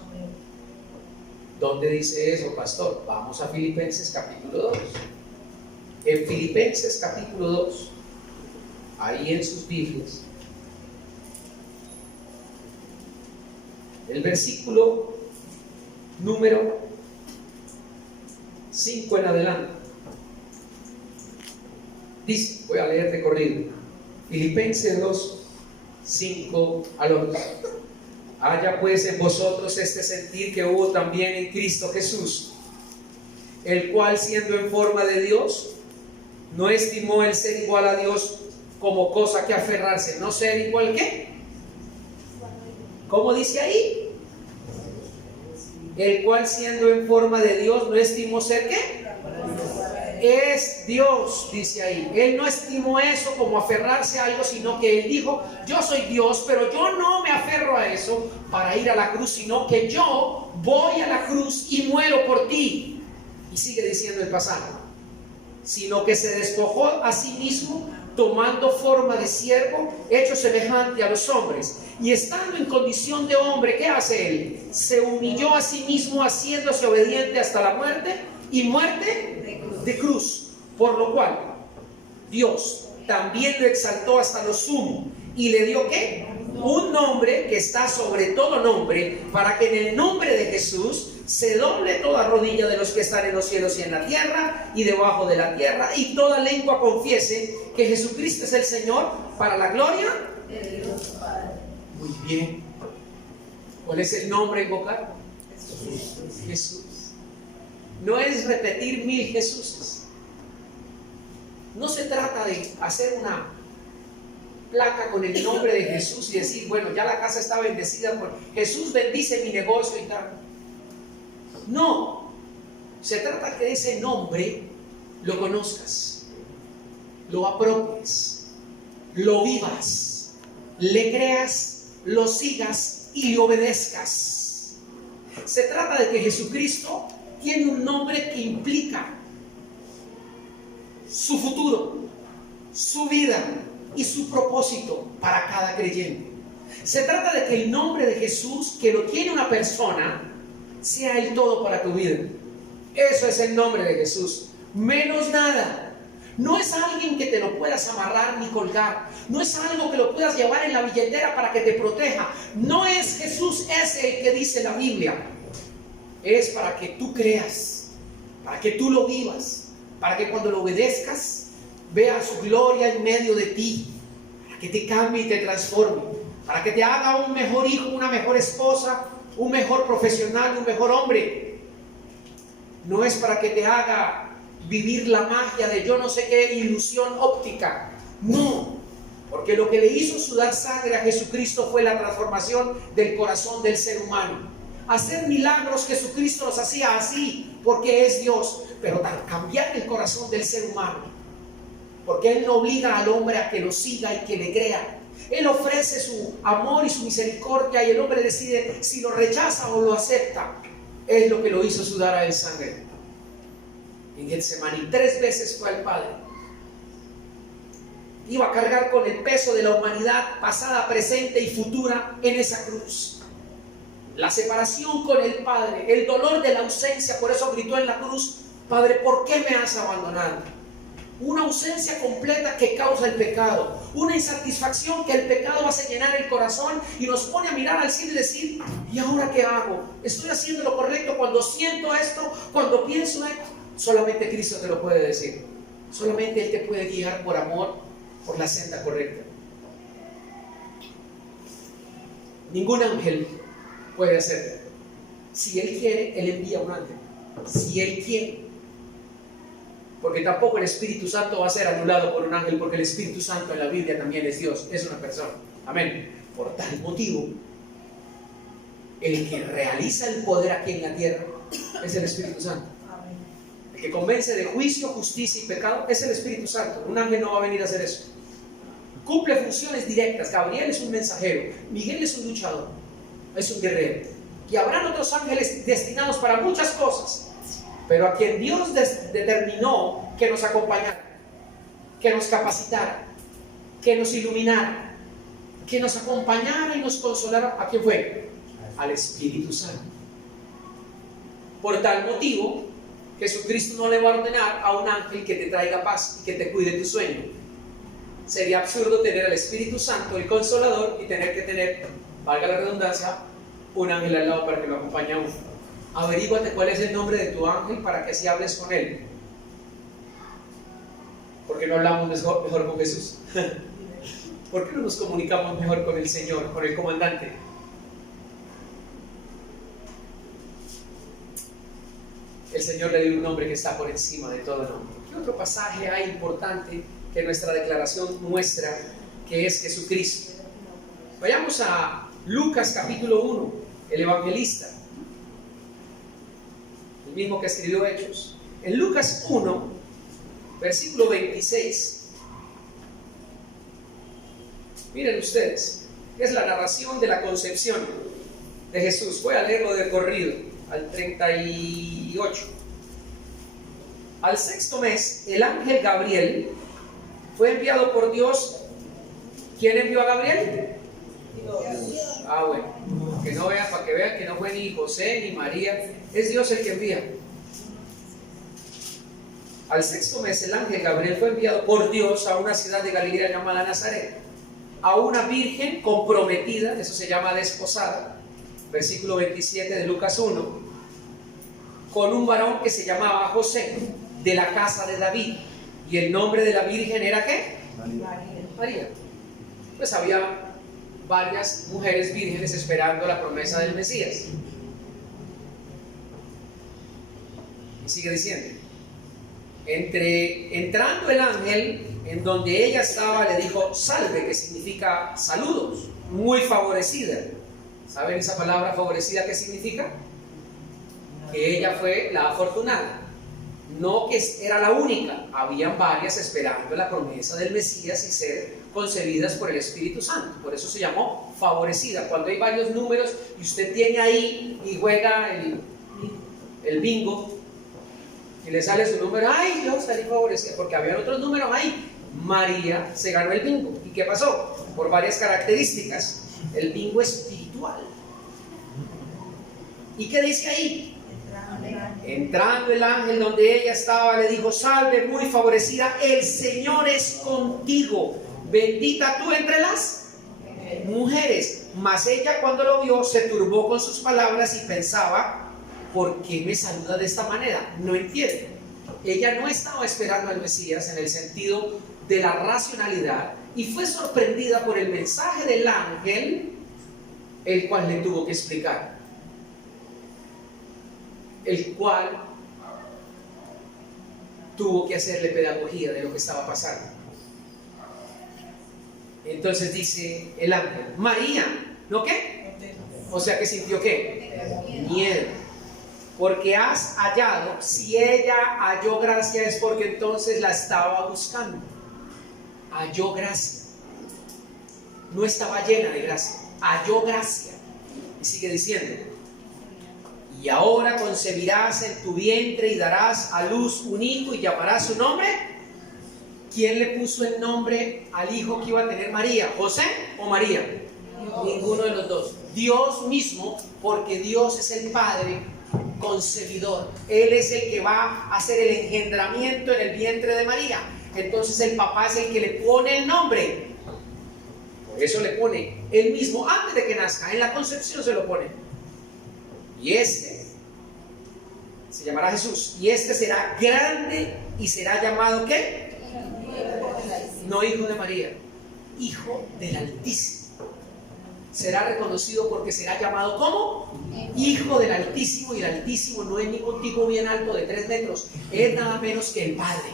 ¿Dónde dice eso, pastor? Vamos a Filipenses capítulo 2. en Filipenses capítulo 2, ahí en sus Biblias, el versículo número 5 en adelante. Dice, voy a leer de corrido, Filipenses 2, 5 al 11. Haya pues en vosotros este sentir que hubo también en Cristo Jesús, el cual siendo en forma de Dios, no estimó el ser igual a Dios como cosa que aferrarse. ¿No ser igual qué? ¿Cómo dice ahí? El cual siendo en forma de Dios, no estimó ser qué? Es Dios, dice ahí. Él no estimó eso como aferrarse a algo, sino que Él dijo, yo soy Dios, pero yo no me aferro a eso para ir a la cruz, sino que yo voy a la cruz y muero por ti. Y sigue diciendo el pasaje, sino que se despojó a sí mismo, tomando forma de siervo, hecho semejante a los hombres, y estando en condición de hombre, ¿qué hace Él? Se humilló a sí mismo, haciéndose obediente hasta la muerte, y muerte de cruz, por lo cual Dios también lo exaltó hasta lo sumo y le dio ¿qué? Un nombre que está sobre todo nombre, para que en el nombre de Jesús se doble toda rodilla de los que están en los cielos y en la tierra y debajo de la tierra, y toda lengua confiese que Jesucristo es el Señor, para la gloria de Dios Padre. Muy bien. ¿Cuál es el nombre a invocar? Jesús. No es repetir 1000 Jesuses. No se trata de hacer una placa con el nombre de Jesús y decir, bueno, ya la casa está bendecida por Jesús, bendice mi negocio y tal. No, se trata que ese nombre lo conozcas, lo apropies, lo vivas, le creas, lo sigas y le obedezcas. Se trata de que Jesucristo tiene un nombre que implica su futuro, su vida y su propósito para cada creyente. Se trata de que el nombre de Jesús, que lo tiene una persona, sea el todo para tu vida. Eso es el nombre de Jesús, menos nada. No es alguien que te lo puedas amarrar ni colgar. No es algo que lo puedas llevar en la billetera para que te proteja. No es Jesús ese el que dice la Biblia. Es para que tú creas, para que tú lo vivas, para que cuando lo obedezcas veas su gloria en medio de ti, para que te cambie y te transforme, para que te haga un mejor hijo, una mejor esposa, un mejor profesional, un mejor hombre. No es para que te haga vivir la magia de yo no sé qué ilusión óptica. No, porque lo que le hizo sudar sangre a Jesucristo fue la transformación del corazón del ser humano. Hacer milagros, Jesucristo los hacía así porque es Dios, pero cambiar el corazón del ser humano, porque Él no obliga al hombre a que lo siga y que le crea. Él ofrece su amor y su misericordia, y el hombre decide si lo rechaza o lo acepta. Es lo que lo hizo sudar a él sangre en Getsemaní. 3 veces fue al Padre. Iba a cargar con el peso de la humanidad pasada, presente y futura en esa cruz. La separación con el Padre, el dolor de la ausencia. Por eso gritó en la cruz: Padre, ¿por qué me has abandonado? Una ausencia completa que causa el pecado, una insatisfacción que el pecado hace llenar el corazón y nos pone a mirar al cielo y decir: ¿y ahora qué hago? ¿Estoy haciendo lo correcto cuando siento esto, cuando pienso esto? Solamente Cristo te lo puede decir. Solamente Él te puede guiar por amor, por la senda correcta. Ningún ángel puede hacerlo. Si Él quiere, Él envía un ángel. Si Él quiere. Porque tampoco el Espíritu Santo va a ser anulado por un ángel, porque el Espíritu Santo en la Biblia también es Dios, es una persona. Amén. Por tal motivo, el que realiza el poder aquí en la tierra es el Espíritu Santo. El que convence de juicio, justicia y pecado es el Espíritu Santo. Un ángel no va a venir a hacer eso. Cumple funciones directas. Gabriel es un mensajero, Miguel es un luchador, es un guerrero. Y habrán otros ángeles destinados para muchas cosas, pero a quien Dios determinó que nos acompañara, que nos capacitara, que nos iluminara, que nos acompañara y nos consolara, ¿a quién fue? Al Espíritu Santo. Por tal motivo, Jesucristo no le va a ordenar a un ángel que te traiga paz y que te cuide tu sueño. Sería absurdo tener al Espíritu Santo, el Consolador, y tener que tener, valga la redundancia, un ángel al lado para que lo acompañe a uno. Averíguate cuál es el nombre de tu ángel para que así hables con él. ¿Por qué no hablamos mejor con Jesús? ¿Por qué no nos comunicamos mejor con el Señor, con el comandante? El Señor le dio un nombre que está por encima de todo nombre. ¿Qué otro pasaje hay importante que nuestra declaración muestra que es Jesucristo? Vayamos a Lucas capítulo 1, el evangelista, el mismo que escribió Hechos. En Lucas 1, versículo 26, miren ustedes, es la narración de la concepción de Jesús. Voy a leerlo de corrido, al 38. Al sexto mes, el ángel Gabriel fue enviado por Dios. ¿Quién envió a Gabriel? Dios. Ah, bueno, que no vean, para que vean que no fue ni José ni María, es Dios el que envía. Al sexto mes, el ángel Gabriel fue enviado por Dios a una ciudad de Galilea llamada Nazaret, a una virgen comprometida, eso se llama desposada, versículo 27 de Lucas 1, con un varón que se llamaba José, de la casa de David, y el nombre de la virgen era ¿qué? María. Pues había varias mujeres vírgenes esperando la promesa del Mesías. Y sigue diciendo: entrando el ángel en donde ella estaba, le dijo salve, que significa saludos, muy favorecida. ¿Saben esa palabra favorecida qué significa? Que ella fue la afortunada, no que era la única, habían varias esperando la promesa del Mesías y ser concebidas por el Espíritu Santo. Por eso se llamó favorecida. Cuando hay varios números y usted tiene ahí y juega el bingo y le sale su número, ¡ay, yo salí favorecida! Porque había otros números ahí. María se ganó el bingo. ¿Y qué pasó? Por varias características. El bingo espiritual. ¿Y qué dice ahí? Entrando el ángel donde ella estaba, le dijo salve, muy favorecida, el Señor es contigo, bendita tú entre las mujeres. Mas ella, cuando lo vio, se turbó con sus palabras y pensaba, ¿por qué me saluda de esta manera? No entiende. Ella no estaba esperando al Mesías en el sentido de la racionalidad y fue sorprendida por el mensaje del ángel, el cual le tuvo que explicar, el cual tuvo que hacerle pedagogía de lo que estaba pasando. Entonces dice el ángel, María, ¿no qué? O sea que sintió ¿qué? Miedo. Porque has hallado, si ella halló gracia es porque entonces la estaba buscando. Halló gracia. No estaba llena de gracia, halló gracia. Y sigue diciendo, y ahora concebirás en tu vientre y darás a luz un hijo y llamarás su nombre. ¿Quién le puso el nombre al hijo que iba a tener María? ¿José o María? Dios. Ninguno de los dos. Dios mismo, porque Dios es el Padre concebidor. Él es el que va a hacer el engendramiento en el vientre de María. Entonces el papá es el que le pone el nombre. Por eso le pone él mismo antes de que nazca. En la concepción se lo pone. Y este se llamará Jesús. Y este será grande y será llamado ¿qué? No hijo de María, hijo del Altísimo. Será reconocido porque será llamado ¿cómo? Hijo del Altísimo. Y el Altísimo no es ningún tipo bien alto de 3 metros. Es nada menos que el Padre,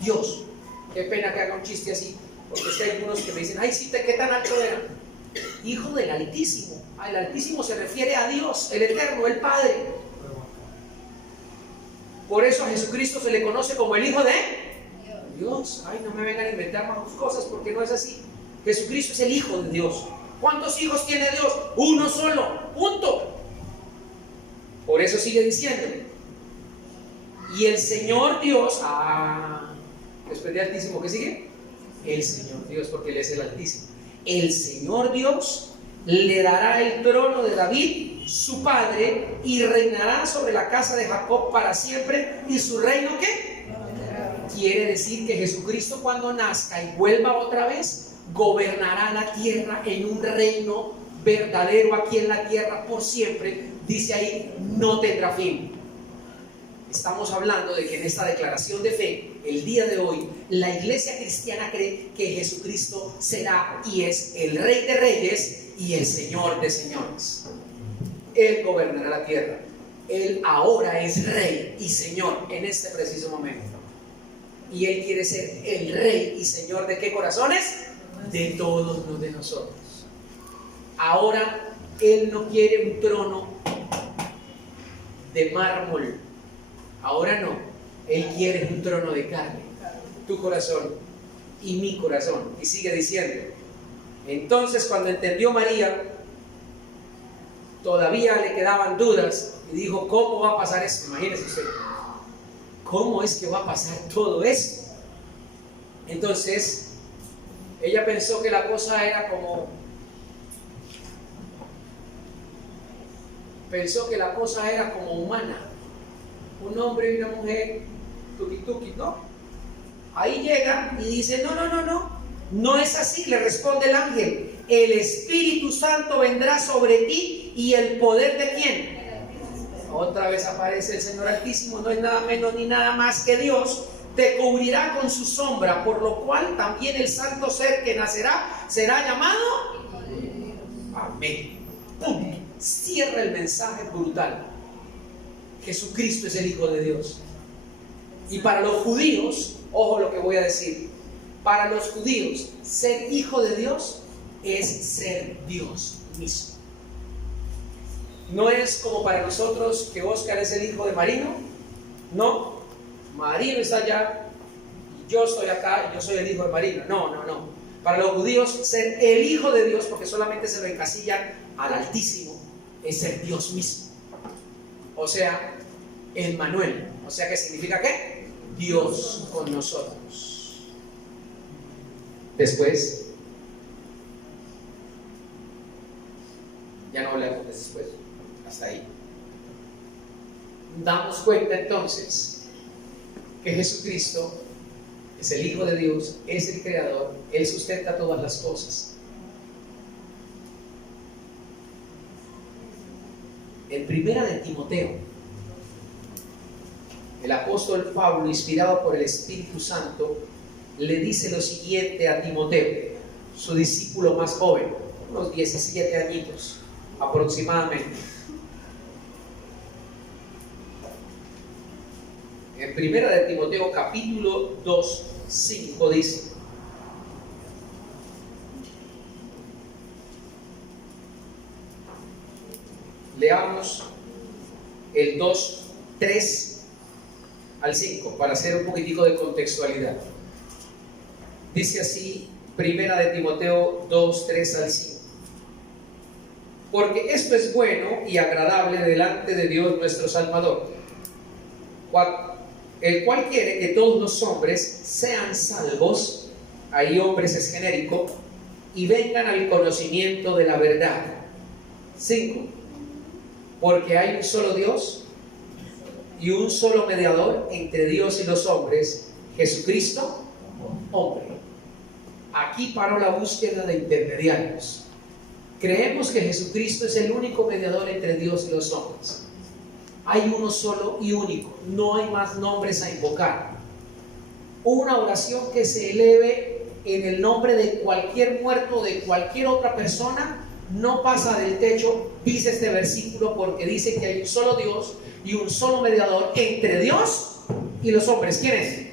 Dios. Qué pena que haga un chiste así, porque es que hay algunos que me dicen, ay, sí, ¿qué tan alto era? Hijo del Altísimo. El Altísimo se refiere a Dios, el Eterno, el Padre. Por eso a Jesucristo se le conoce como el Hijo de Dios. Ay, no me vengan a inventar más cosas porque no es así. Jesucristo es el Hijo de Dios. ¿Cuántos hijos tiene Dios? Uno solo, punto. Por eso sigue diciendo, y el Señor Dios, después de Altísimo, ¿qué sigue? El Señor Dios, porque Él es el Altísimo. El Señor Dios le dará el trono de David su padre, y reinará sobre la casa de Jacob para siempre, y su reino, ¿qué? Quiere decir que Jesucristo, cuando nazca y vuelva otra vez, gobernará la tierra en un reino verdadero aquí en la tierra por siempre. Dice ahí, no tendrá fin. Estamos hablando de que en esta declaración de fe, el día de hoy, la iglesia cristiana cree que Jesucristo será y es el Rey de Reyes y el Señor de Señores. Él gobernará la tierra. Él ahora es Rey y Señor en este preciso momento. Y Él quiere ser el Rey y Señor ¿de qué corazones? De todos los de nosotros. Ahora Él no quiere un trono de mármol. Ahora no. Él quiere un trono de carne. Tu corazón y mi corazón. Y sigue diciendo. Entonces, cuando entendió María, todavía le quedaban dudas y dijo, ¿cómo va a pasar esto? Imagínese usted. ¿Cómo es que va a pasar todo esto? Entonces, ella pensó que la cosa era como... Pensó que la cosa era como humana. Un hombre y una mujer, tuki, ¿no? Ahí llega y dice, no es así, le responde el ángel. El Espíritu Santo vendrá sobre ti y el poder ¿de quién? Otra vez aparece el Señor Altísimo, no es nada menos ni nada más que Dios, te cubrirá con su sombra, por lo cual también el santo ser que nacerá será llamado Amén. ¡Pum! Cierra el mensaje brutal. Jesucristo es el Hijo de Dios. Y para los judíos, ojo lo que voy a decir, para los judíos, ser hijo de Dios es ser Dios mismo. No es como para nosotros que Oscar es el hijo de Marino. No, Marino está allá y yo estoy acá y yo soy el hijo de Marino. No. Para los judíos, ser el Hijo de Dios, porque solamente se lo encasillan al Altísimo, es ser Dios mismo. O sea, Emmanuel. O sea, ¿qué significa qué? Dios con nosotros. Después, ya no hablamos de después, hasta ahí. Damos cuenta entonces que Jesucristo es el Hijo de Dios, es el Creador, Él sustenta todas las cosas. En primera de Timoteo, el apóstol Pablo, inspirado por el Espíritu Santo, le dice lo siguiente a Timoteo, su discípulo más joven, unos 17 añitos aproximadamente. En primera de Timoteo capítulo 2, 5 dice: leamos el 2, 3 al 5 para hacer un poquitico de contextualidad. Dice así, primera de Timoteo 2, 3 al 5. Porque esto es bueno y agradable delante de Dios nuestro Salvador, el cual quiere que todos los hombres sean salvos, ahí hombres es genérico, y vengan al conocimiento de la verdad. 5. Porque hay un solo Dios y un solo mediador entre Dios y los hombres, Jesucristo, hombre. Aquí paró la búsqueda de intermediarios. Creemos que Jesucristo es el único mediador entre Dios y los hombres. Hay uno solo y único, no hay más nombres a invocar. Una oración que se eleve en el nombre de cualquier muerto, de cualquier otra persona, no pasa del techo, dice este versículo, porque dice que hay un solo Dios y un solo mediador entre Dios y los hombres. ¿Quién es?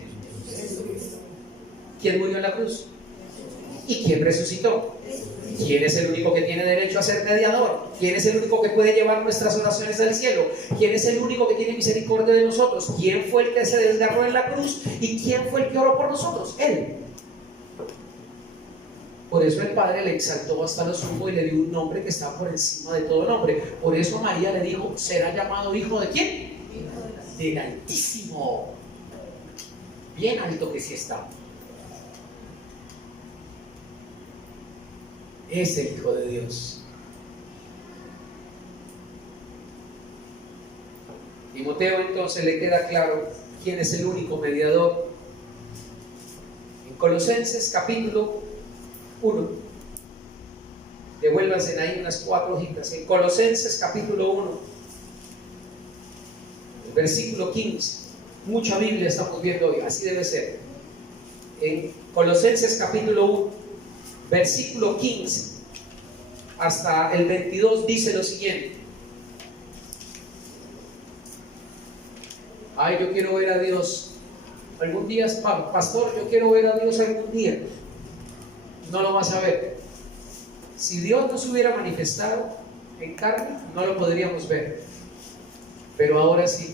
¿Quién murió en la cruz? ¿Y quién resucitó? ¿Quién es el único que tiene derecho a ser mediador? ¿Quién es el único que puede llevar nuestras oraciones al cielo? ¿Quién es el único que tiene misericordia de nosotros? ¿Quién fue el que se desgarró en la cruz? ¿Y quién fue el que oró por nosotros? Él. Por eso el Padre le exaltó hasta lo sumo y le dio un nombre que está por encima de todo nombre. Por eso María le dijo, ¿será llamado hijo de quién? Del Altísimo. Bien alto que sí está. Es el Hijo de Dios. Timoteo entonces le queda claro quién es el único mediador. En Colosenses capítulo 1, devuélvanse ahí unas 4 hojitas. En Colosenses capítulo 1, el versículo 15. Mucha Biblia estamos viendo hoy, así debe ser. En Colosenses capítulo 1, versículo 15 hasta el 22 dice lo siguiente. Ay, yo quiero ver a Dios algún día, pastor, yo quiero ver a Dios algún día. No lo vas a ver. Si Dios no se hubiera manifestado en carne, no lo podríamos ver. Pero ahora sí.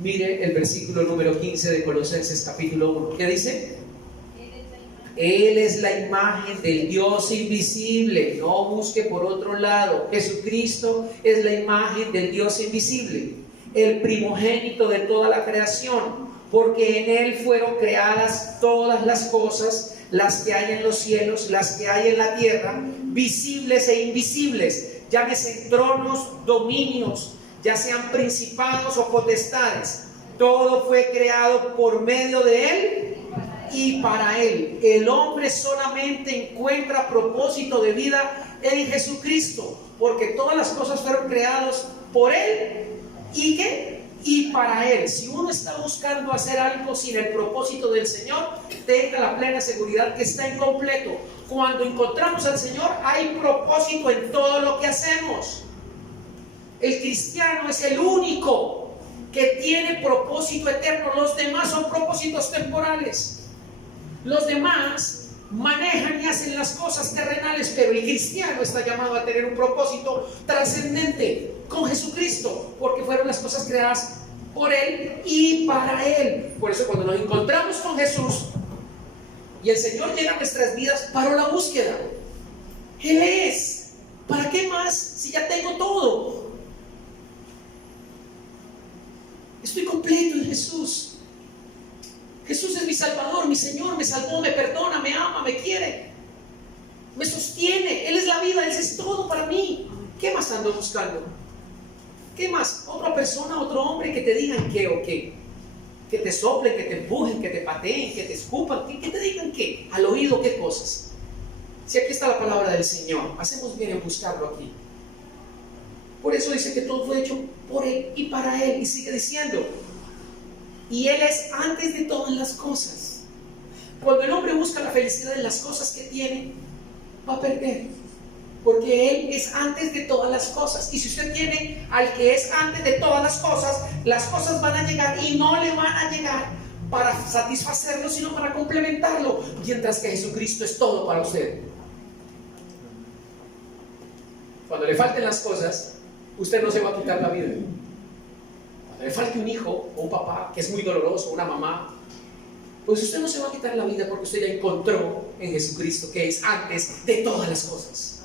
Mire el versículo número 15 de Colosenses capítulo 1. ¿Qué dice? Él es la imagen del Dios invisible. No busque por otro lado. Jesucristo es la imagen del Dios invisible, el primogénito de toda la creación, porque en Él fueron creadas todas las cosas, las que hay en los cielos, las que hay en la tierra, visibles e invisibles, llámese tronos, dominios, ya sean principados o potestades. Todo fue creado por medio de Él y para Él. El hombre solamente encuentra propósito de vida en Jesucristo, porque todas las cosas fueron creadas por Él y ¿qué? Y para Él. Si uno está buscando hacer algo sin el propósito del Señor, tenga la plena seguridad que está incompleto. Cuando encontramos al Señor, hay propósito en todo lo que hacemos. El cristiano es el único que tiene propósito eterno. Los demás son propósitos temporales. Los demás manejan y hacen las cosas terrenales, pero el cristiano está llamado a tener un propósito trascendente con Jesucristo, porque fueron las cosas creadas por Él y para Él. Por eso cuando nos encontramos con Jesús y el Señor llega a nuestras vidas, paró la búsqueda. Él es. ¿Para qué más si ya tengo todo? Estoy completo en Jesús. Jesús es mi Salvador, mi Señor, me salvó, me perdona, me ama, me quiere, me sostiene. Él es la vida, Él es todo para mí. ¿Qué más ando buscando? ¿Qué más? Otra persona, otro hombre que te digan qué o qué. Que te soplen, que te empujen, que te pateen, que te escupan, que te digan qué. Al oído qué cosas. Si aquí está la palabra del Señor, hacemos bien en buscarlo aquí. Por eso dice que todo fue hecho por Él y para Él. Y sigue diciendo, y Él es antes de todas las cosas. Cuando el hombre busca la felicidad en las cosas que tiene, va a perder, porque Él es antes de todas las cosas. Y si usted tiene al que es antes de todas las cosas van a llegar, y no le van a llegar para satisfacerlo, sino para complementarlo, mientras que Jesucristo es todo para usted. Cuando le falten las cosas, usted no se va a quitar la vida. Cuando le falte un hijo o un papá que es muy doloroso, una mamá, pues usted no se va a quitar la vida, porque usted ya encontró en Jesucristo que es antes de todas las cosas.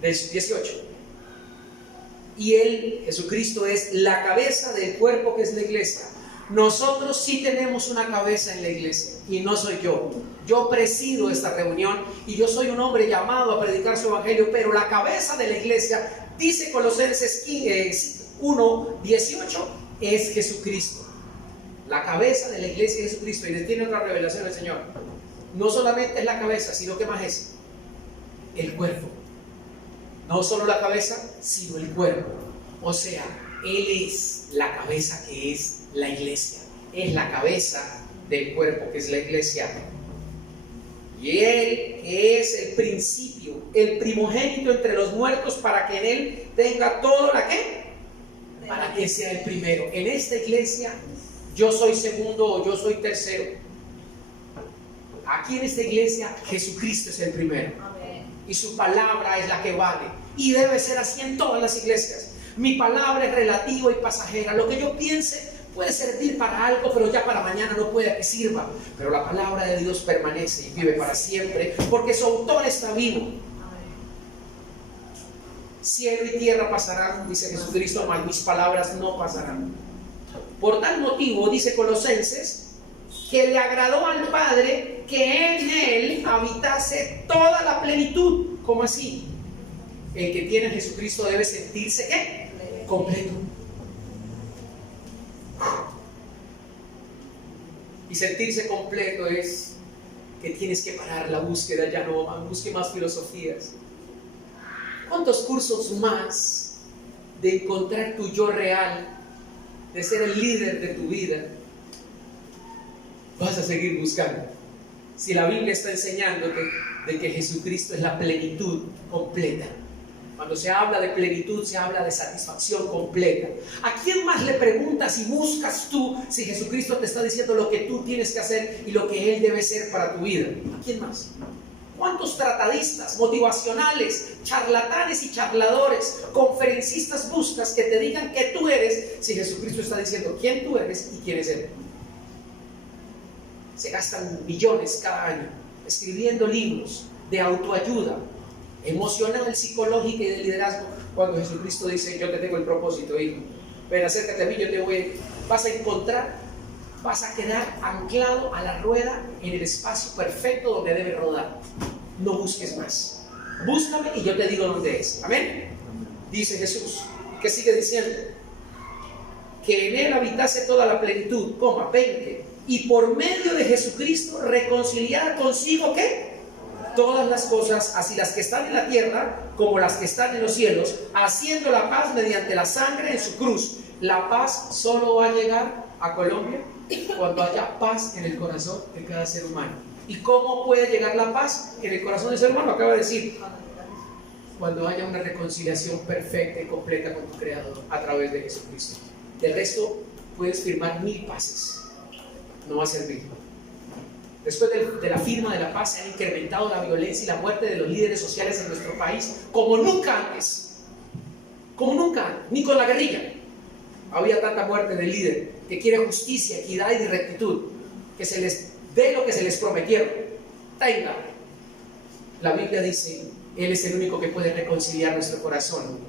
Verso 18. Y Él, Jesucristo, es la cabeza del cuerpo que es la iglesia. Nosotros sí tenemos una cabeza en la iglesia, y no soy yo. Yo presido esta reunión y yo soy un hombre llamado a predicar su evangelio, pero la cabeza de la iglesia, dice Colosenses 1:18, es Jesucristo. La cabeza de la iglesia es Jesucristo. Y les tiene otra revelación el Señor. No solamente es la cabeza, sino que más es el cuerpo. No solo la cabeza, sino el cuerpo. O sea, Él es la cabeza que es la iglesia. Es la cabeza del cuerpo que es la iglesia. Y Él es el principio, el primogénito entre los muertos, para que en Él tenga todo la que, para que sea el primero. En esta iglesia yo soy segundo o yo soy tercero. Aquí en esta iglesia Jesucristo es el primero. Y su palabra es la que vale. Y debe ser así en todas las iglesias. Mi palabra es relativa y pasajera. Lo que yo piense puede servir para algo, pero ya para mañana no puede que sirva. Pero la palabra de Dios permanece y vive para siempre, porque su autor está vivo. Cielo y tierra pasarán, dice Jesucristo, mas mis palabras no pasarán. Por tal motivo, dice Colosenses, que le agradó al Padre que en Él habitase toda la plenitud. ¿Cómo así? El que tiene a Jesucristo debe sentirse ¿qué? Completo. Y sentirse completo es que tienes que parar la búsqueda, ya no busque más filosofías. ¿Cuántos cursos más de encontrar tu yo real, de ser el líder de tu vida, vas a seguir buscando? Si la Biblia está enseñándote de que Jesucristo es la plenitud completa. Cuando se habla de plenitud, se habla de satisfacción completa. ¿A quién más le preguntas y buscas tú si Jesucristo te está diciendo lo que tú tienes que hacer y lo que Él debe ser para tu vida? ¿A quién más? ¿Cuántos tratadistas, motivacionales, charlatanes y charladores, conferencistas buscas que te digan que tú eres si Jesucristo está diciendo quién tú eres y quién es Él? Se gastan millones cada año escribiendo libros de autoayuda emocional, psicológica y de liderazgo, cuando Jesucristo dice: yo te tengo el propósito, hijo, ven, acércate a mí, yo te voy, vas a encontrar, vas a quedar anclado a la rueda en el espacio perfecto donde debe rodar. No busques más, búscame y yo te digo dónde es. Amén. Dice Jesús, que sigue diciendo que en Él habitase toda la plenitud, 20, y por medio de Jesucristo reconciliar consigo ¿qué? Todas las cosas, así las que están en la tierra como las que están en los cielos, haciendo la paz mediante la sangre en su cruz. La paz solo va a llegar a Colombia cuando haya paz en el corazón de cada ser humano. ¿Y cómo puede llegar la paz en el corazón del ser humano? Acaba de decir, cuando haya una reconciliación perfecta y completa con tu Creador a través de Jesucristo. Del resto puedes firmar 1000 paces, no va a servir. Después de la firma de la paz se ha incrementado la violencia y la muerte de los líderes sociales en nuestro país como nunca antes. Como nunca antes, ni con la guerrilla había tanta muerte de líder que quiere justicia, equidad y rectitud, que se les dé lo que se les prometieron. Tenga. La Biblia dice, Él es el único que puede reconciliar nuestro corazón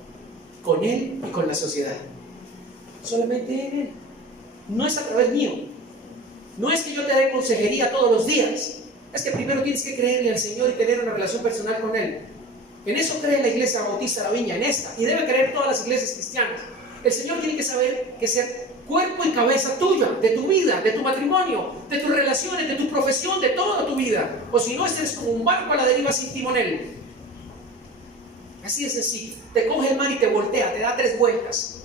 con Él y con la sociedad. Solamente en Él. No es a través mío. No es que yo te dé consejería todos los días. Es que primero tienes que creerle al Señor y tener una relación personal con Él. En eso cree la Iglesia Bautista La Viña, en esta. Y debe creer todas las iglesias cristianas. El Señor tiene que saber que ser cuerpo y cabeza tuya, de tu vida, de tu matrimonio, de tus relaciones, de tu profesión, de toda tu vida. O si no, eres como un barco a la deriva sin timonel. Así de sencillo. Te coge el mar y te voltea, te da 3 vueltas.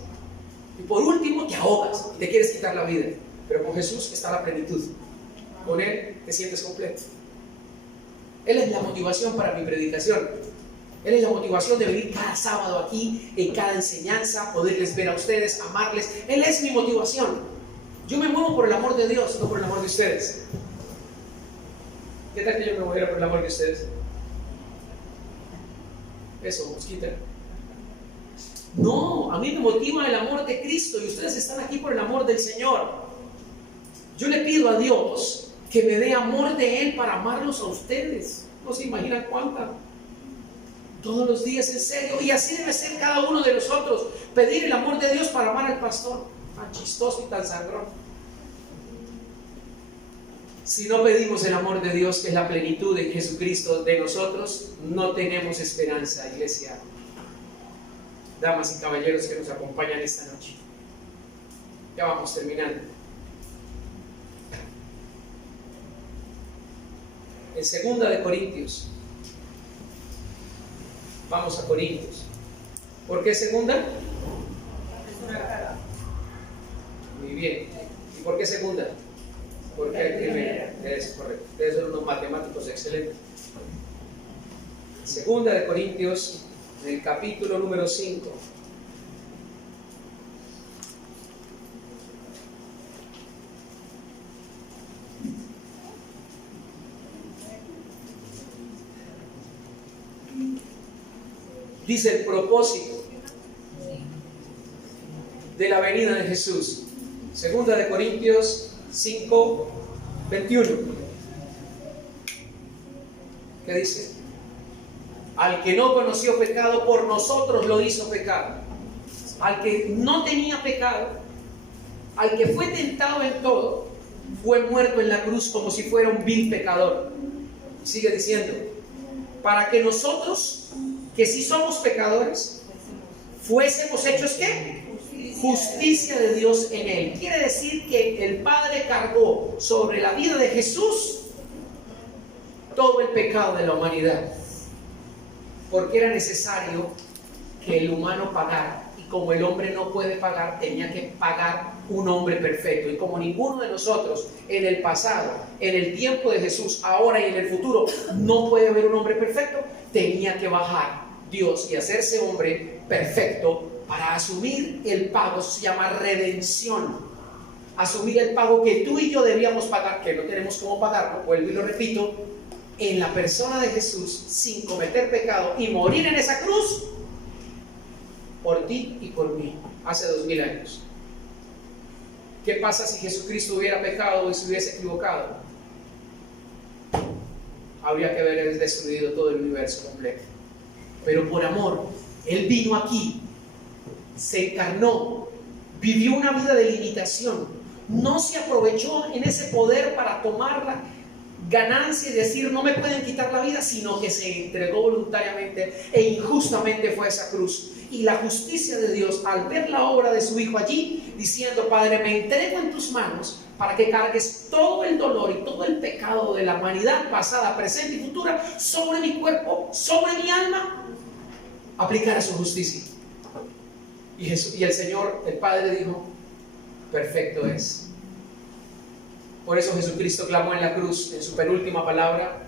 Y por último te ahogas y te quieres quitar la vida. Pero con Jesús está la plenitud. Con Él te sientes completo. Él es la motivación para mi predicación. Él es la motivación de venir cada sábado aquí, en cada enseñanza, poderles ver a ustedes, amarles. Él es mi motivación. Yo me muevo por el amor de Dios, no por el amor de ustedes. ¿Qué tal que yo me moviera por el amor de ustedes? Eso, mosquita. No, a mí me motiva el amor de Cristo y ustedes están aquí por el amor del Señor. Yo le pido a Dios que me dé amor de Él para amarlos a ustedes. No se imaginan cuánta. Todos los días, en serio. Y así debe ser cada uno de nosotros. Pedir el amor de Dios para amar al pastor. Tan chistoso y tan sangrón. Si no pedimos el amor de Dios, que es la plenitud de Jesucristo de nosotros, no tenemos esperanza, iglesia. Damas y caballeros que nos acompañan esta noche. Ya vamos terminando. En 2 de Corintios. Vamos a Corintios. ¿Por qué segunda? Muy bien. ¿Y por qué segunda? Porque hay primera. Es correcto. Ustedes son unos matemáticos excelentes. 2 de Corintios, en el capítulo número 5. Dice el propósito de la venida de Jesús. 2 de Corintios 5, 21. ¿Qué dice? Al que no conoció pecado, por nosotros lo hizo pecado. Al que no tenía pecado, al que fue tentado en todo, fue muerto en la cruz como si fuera un vil pecador. Sigue diciendo, para que nosotros, que si somos pecadores, fuésemos hechos ¿qué? Justicia de Dios en Él. Quiere decir que el Padre cargó sobre la vida de Jesús todo el pecado de la humanidad, porque era necesario que el humano pagara, y como el hombre no puede pagar, tenía que pagar un hombre perfecto. Y como ninguno de nosotros en el pasado, en el tiempo de Jesús, ahora y en el futuro no puede haber un hombre perfecto, tenía que bajar Dios y hacerse hombre perfecto para asumir el pago. Eso se llama redención. Asumir el pago que tú y yo debíamos pagar, que no tenemos cómo pagarlo, vuelvo y lo repito, en la persona de Jesús, sin cometer pecado y morir en esa cruz por ti y por mí, hace 2000 años. ¿Qué pasa si Jesucristo hubiera pecado y se hubiese equivocado? Habría que haber destruido todo el universo completo. Pero por amor, Él vino aquí, se encarnó, vivió una vida de limitación, no se aprovechó en ese poder para tomar la ganancia y decir no me pueden quitar la vida, sino que se entregó voluntariamente e injustamente fue a esa cruz. Y la justicia de Dios, al ver la obra de su Hijo allí, diciendo: Padre, me entrego en tus manos para que cargues todo el dolor y todo el pecado de la humanidad pasada, presente y futura sobre mi cuerpo, sobre mi alma, aplicara su justicia. Y el Señor, el Padre, dijo: perfecto es. Por eso Jesucristo clamó en la cruz, en su penúltima palabra: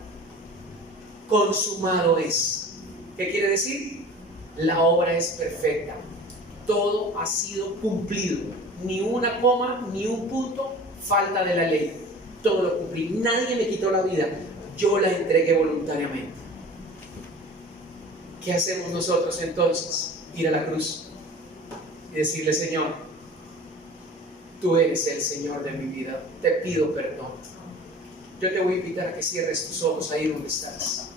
consumado es. ¿Qué quiere decir? La obra es perfecta. Todo ha sido cumplido. Ni una coma, ni un punto falta de la ley. Todo lo cumplí. Nadie me quitó la vida. Yo la entregué voluntariamente. ¿Qué hacemos nosotros entonces? Ir a la cruz y decirle: Señor, tú eres el Señor de mi vida, te pido perdón. Yo te voy a invitar a que cierres tus ojos ahí donde estás.